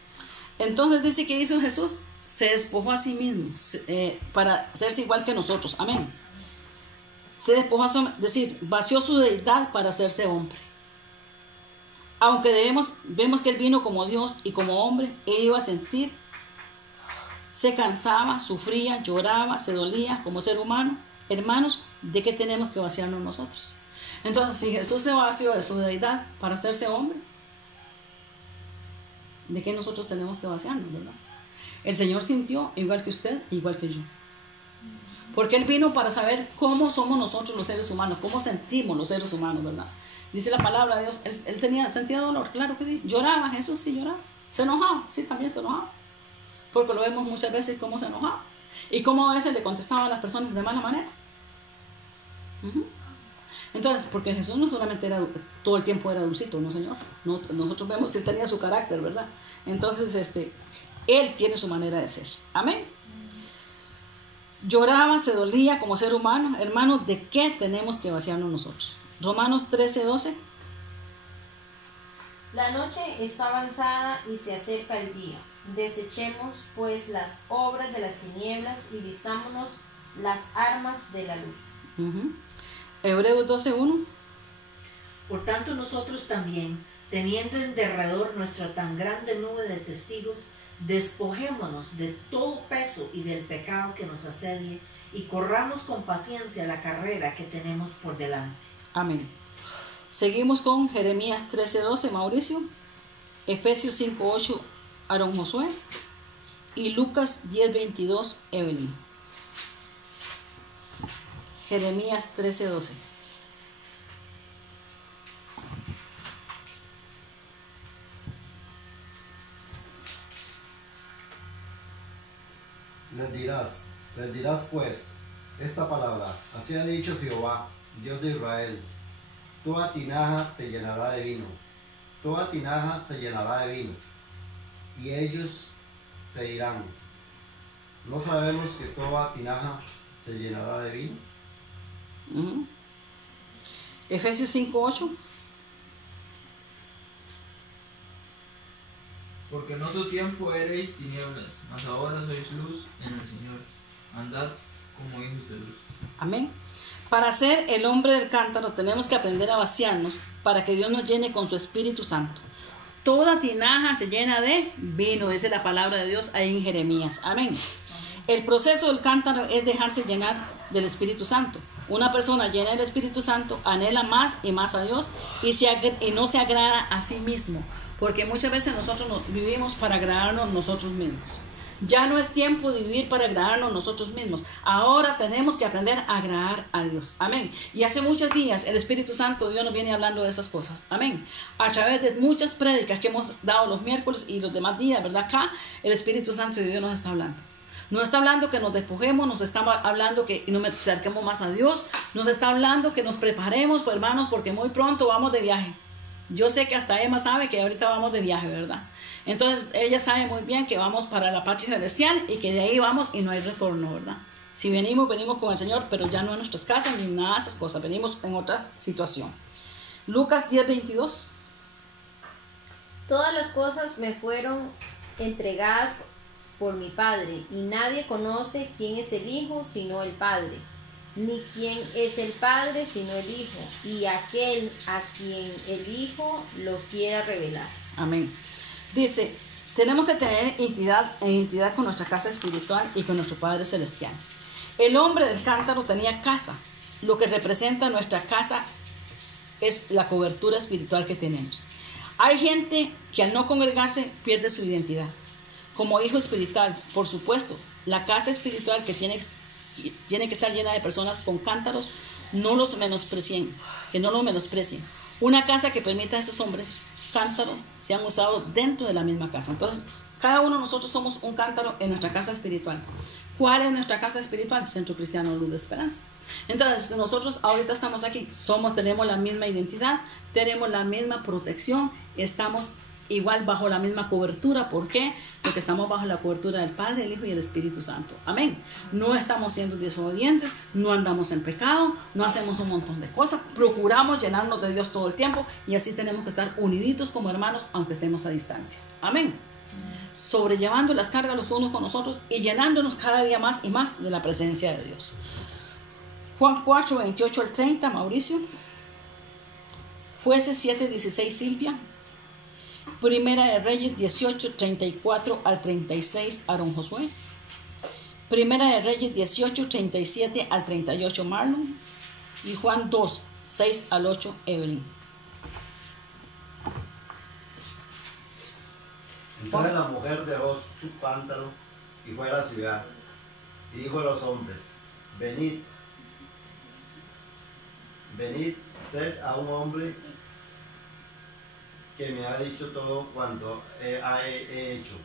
Entonces dice que hizo Jesús, se despojó a sí mismo para hacerse igual que nosotros. Amén. Se despojó, es decir, vació su deidad para hacerse hombre. Aunque vemos que él vino como Dios y como hombre, él iba a sentir, se cansaba, sufría, lloraba, se dolía como ser humano. Hermanos, ¿de qué tenemos que vaciarnos nosotros? Entonces, si Jesús se vació de su deidad para hacerse hombre, ¿de qué nosotros tenemos que vaciarnos, verdad? El Señor sintió igual que usted, igual que yo. Porque Él vino para saber cómo somos nosotros los seres humanos, cómo sentimos los seres humanos, ¿verdad? Dice la palabra de Dios, Él sentía dolor, claro que sí. Lloraba, Jesús sí lloraba. Se enojaba, sí, también se enojaba. Porque lo vemos muchas veces cómo se enojaba. Y cómo a veces le contestaba a las personas de mala manera. Entonces, porque Jesús no solamente era, todo el tiempo era dulcito, no, Señor. No, nosotros vemos que Él tenía su carácter, ¿verdad? Entonces, Él tiene su manera de ser. Amén. Lloraba, se dolía como ser humano. Hermanos, ¿de qué tenemos que vaciarnos nosotros? Romanos 13:12. La noche está avanzada y se acerca el día. Desechemos pues las obras de las tinieblas y vistámonos las armas de la luz. Hebreos 12:1. Por tanto nosotros también, teniendo en derredor nuestra tan grande nube de testigos, Despojémonos de todo peso y del pecado que nos asedie y corramos con paciencia la carrera que tenemos por delante. Amén. Seguimos con Jeremías 13:12, Mauricio, Efesios 5:8, Aarón Josué, y Lucas 10:22, Evelyn. Jeremías 13:12. Les dirás pues esta palabra: así ha dicho Jehová, Dios de Israel, toda tinaja te llenará de vino, toda tinaja se llenará de vino. Y ellos te dirán: ¿no sabemos que toda tinaja se llenará de vino? Efesios 5:8. Porque en otro tiempo erais tinieblas, mas ahora sois luz en el Señor. Andad como hijos de luz. Amén. Para ser el hombre del cántaro tenemos que aprender a vaciarnos para que Dios nos llene con su Espíritu Santo. Toda tinaja se llena de vino, dice la palabra de Dios ahí en Jeremías. Amén. El proceso del cántaro es dejarse llenar del Espíritu Santo. Una persona llena del Espíritu Santo anhela más y más a Dios y no se agrada a sí mismo, porque muchas veces nosotros vivimos para agradarnos nosotros mismos. Ya no es tiempo de vivir para agradarnos nosotros mismos. Ahora tenemos que aprender a agradar a Dios. Amén. Y hace muchos días el Espíritu Santo, Dios nos viene hablando de esas cosas. Amén. A través de muchas prédicas que hemos dado los miércoles y los demás días, ¿verdad? Acá el Espíritu Santo de Dios nos está hablando. Nos está hablando que nos despojemos, nos está hablando que nos acerquemos más a Dios, nos está hablando que nos preparemos, pues, hermanos, porque muy pronto vamos de viaje. Yo sé que hasta Emma sabe que ahorita vamos de viaje, ¿verdad? Entonces ella sabe muy bien que vamos para la patria celestial y que de ahí vamos y no hay retorno, ¿verdad? Si venimos con el Señor, pero ya no en nuestras casas ni nada de esas cosas, venimos en otra situación. Lucas 10:22. Todas las cosas me fueron entregadas por mi Padre, y nadie conoce quién es el Hijo sino el Padre, ni quién es el Padre sino el Hijo, y aquel a quien el Hijo lo quiera revelar. Amén. Dice, tenemos que tener intimidad con nuestra casa espiritual y con nuestro Padre Celestial. El hombre del cántaro tenía casa. Lo que representa nuestra casa es la cobertura espiritual que tenemos. Hay gente que al no congregarse pierde su identidad. Como hijo espiritual, por supuesto, la casa espiritual que tiene que estar llena de personas con cántaros, no los menosprecien, que no los menosprecien. Una casa que permita a esos hombres cántaros sean usados dentro de la misma casa. Entonces, cada uno de nosotros somos un cántaro en nuestra casa espiritual. ¿Cuál es nuestra casa espiritual? Centro Cristiano Luz de Esperanza. Entonces, nosotros ahorita estamos aquí, tenemos la misma identidad, tenemos la misma protección, estamos igual bajo la misma cobertura. ¿Por qué? Porque estamos bajo la cobertura del Padre, el Hijo y el Espíritu Santo. Amén. No estamos siendo desobedientes, no andamos en pecado, no hacemos un montón de cosas, procuramos llenarnos de Dios todo el tiempo, y así tenemos que estar uniditos como hermanos aunque estemos a distancia. Amén. Sobrellevando las cargas los unos con los otros y llenándonos cada día más y más de la presencia de Dios. Juan 4:28 al 30, Mauricio. Jueces 7:16, Silvia. Primera de Reyes 18:34 al 36, Aarón Josué. Primera de Reyes 18:37 al 38, Marlon. Y Juan 2:6 al 8, Evelyn. Entonces la mujer dejó su cántaro y fue a la ciudad, y dijo a los hombres: venid, sed a un hombre que me ha dicho todo cuanto he hecho.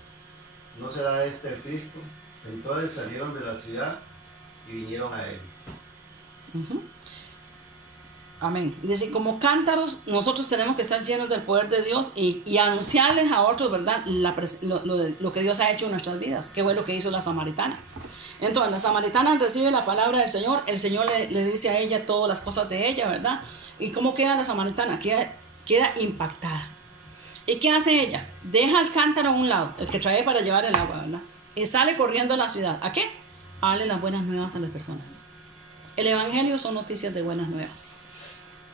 ¿No será este el Cristo? Entonces salieron de la ciudad y vinieron a él. Amén. Dice, como cántaros, nosotros tenemos que estar llenos del poder de Dios y anunciarles a otros, ¿verdad?, lo que Dios ha hecho en nuestras vidas. ¿Qué fue lo que hizo la samaritana? Entonces, la samaritana recibe la palabra del Señor, el Señor le dice a ella todas las cosas de ella, ¿verdad? ¿Y cómo queda la samaritana? Queda impactada. ¿Y qué hace ella? Deja el cántaro a un lado, el que trae para llevar el agua, ¿verdad? Y sale corriendo a la ciudad. ¿A qué? A darle las buenas nuevas a las personas. El evangelio son noticias de buenas nuevas.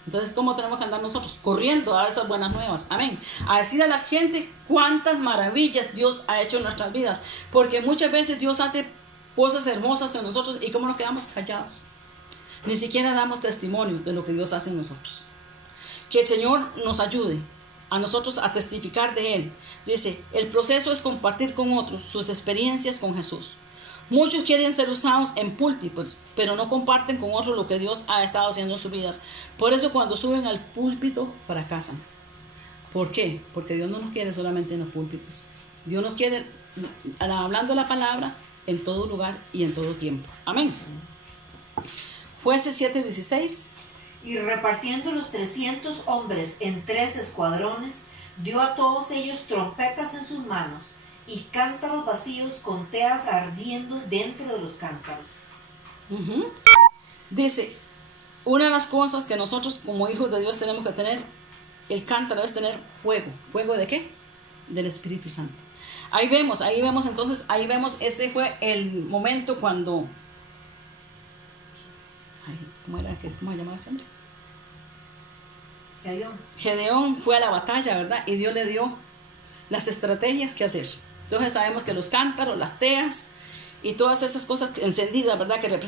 Entonces, ¿cómo tenemos que andar nosotros? Corriendo a esas buenas nuevas. Amén. A decir a la gente cuántas maravillas Dios ha hecho en nuestras vidas. Porque muchas veces Dios hace cosas hermosas en nosotros y ¿cómo nos quedamos callados? Ni siquiera damos testimonio de lo que Dios hace en nosotros. Que el Señor nos ayude a nosotros a testificar de Él. Dice, el proceso es compartir con otros sus experiencias con Jesús. Muchos quieren ser usados en púlpitos, pero no comparten con otros lo que Dios ha estado haciendo en sus vidas. Por eso cuando suben al púlpito fracasan. ¿Por qué? Porque Dios no nos quiere solamente en los púlpitos. Dios nos quiere hablando la palabra en todo lugar y en todo tiempo. Amén. Jueces 7:16. Y repartiendo los 300 hombres en 3 escuadrones, dio a todos ellos trompetas en sus manos y cántaros vacíos con teas ardiendo dentro de los cántaros. Dice, una de las cosas que nosotros como hijos de Dios tenemos que tener, el cántaro es tener fuego. ¿Fuego de qué? Del Espíritu Santo. Ahí vemos entonces, ese fue el momento cuando... ¿Cómo se llamaba este hombre? Gedeón fue a la batalla, ¿verdad? Y Dios le dio las estrategias que hacer. Entonces sabemos que los cántaros, las teas y todas esas cosas encendidas, ¿verdad? Que representan